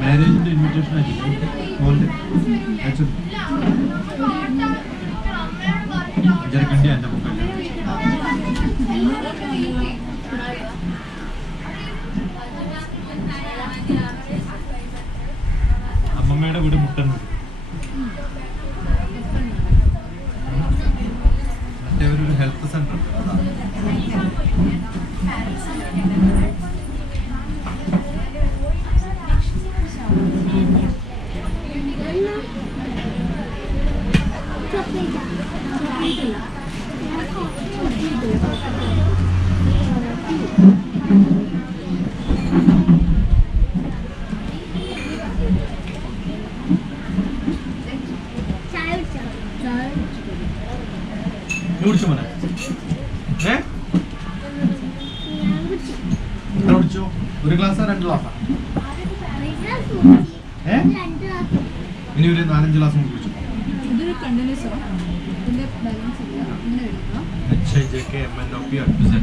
മാരേജിന്റെ ഇൻവിറ്റേഷൻ അയച്ചിട്ടുണ്ട് എൻ്റെ മുഖം. അമ്മമ്മയുടെ വീട് മുട്ടന്നൂർ. മറ്റേ ഒരു ഹെൽത്ത് സെന്റർ ഉണ്ട്, അതാണ്. കുടിച്ചു മോനെ. എത്ര ഇനി ഒരു 4-5 ഗ്ലാസ് നമുക്ക് കുടിച്ചു. ഇതൊരു കണ്ടിന്യൂസ് ഇതിന്റെ ബാലൻസ് ഇല്ല ഇങ്ങനെ എടുക്കാം. HIJK MNOP up to Z.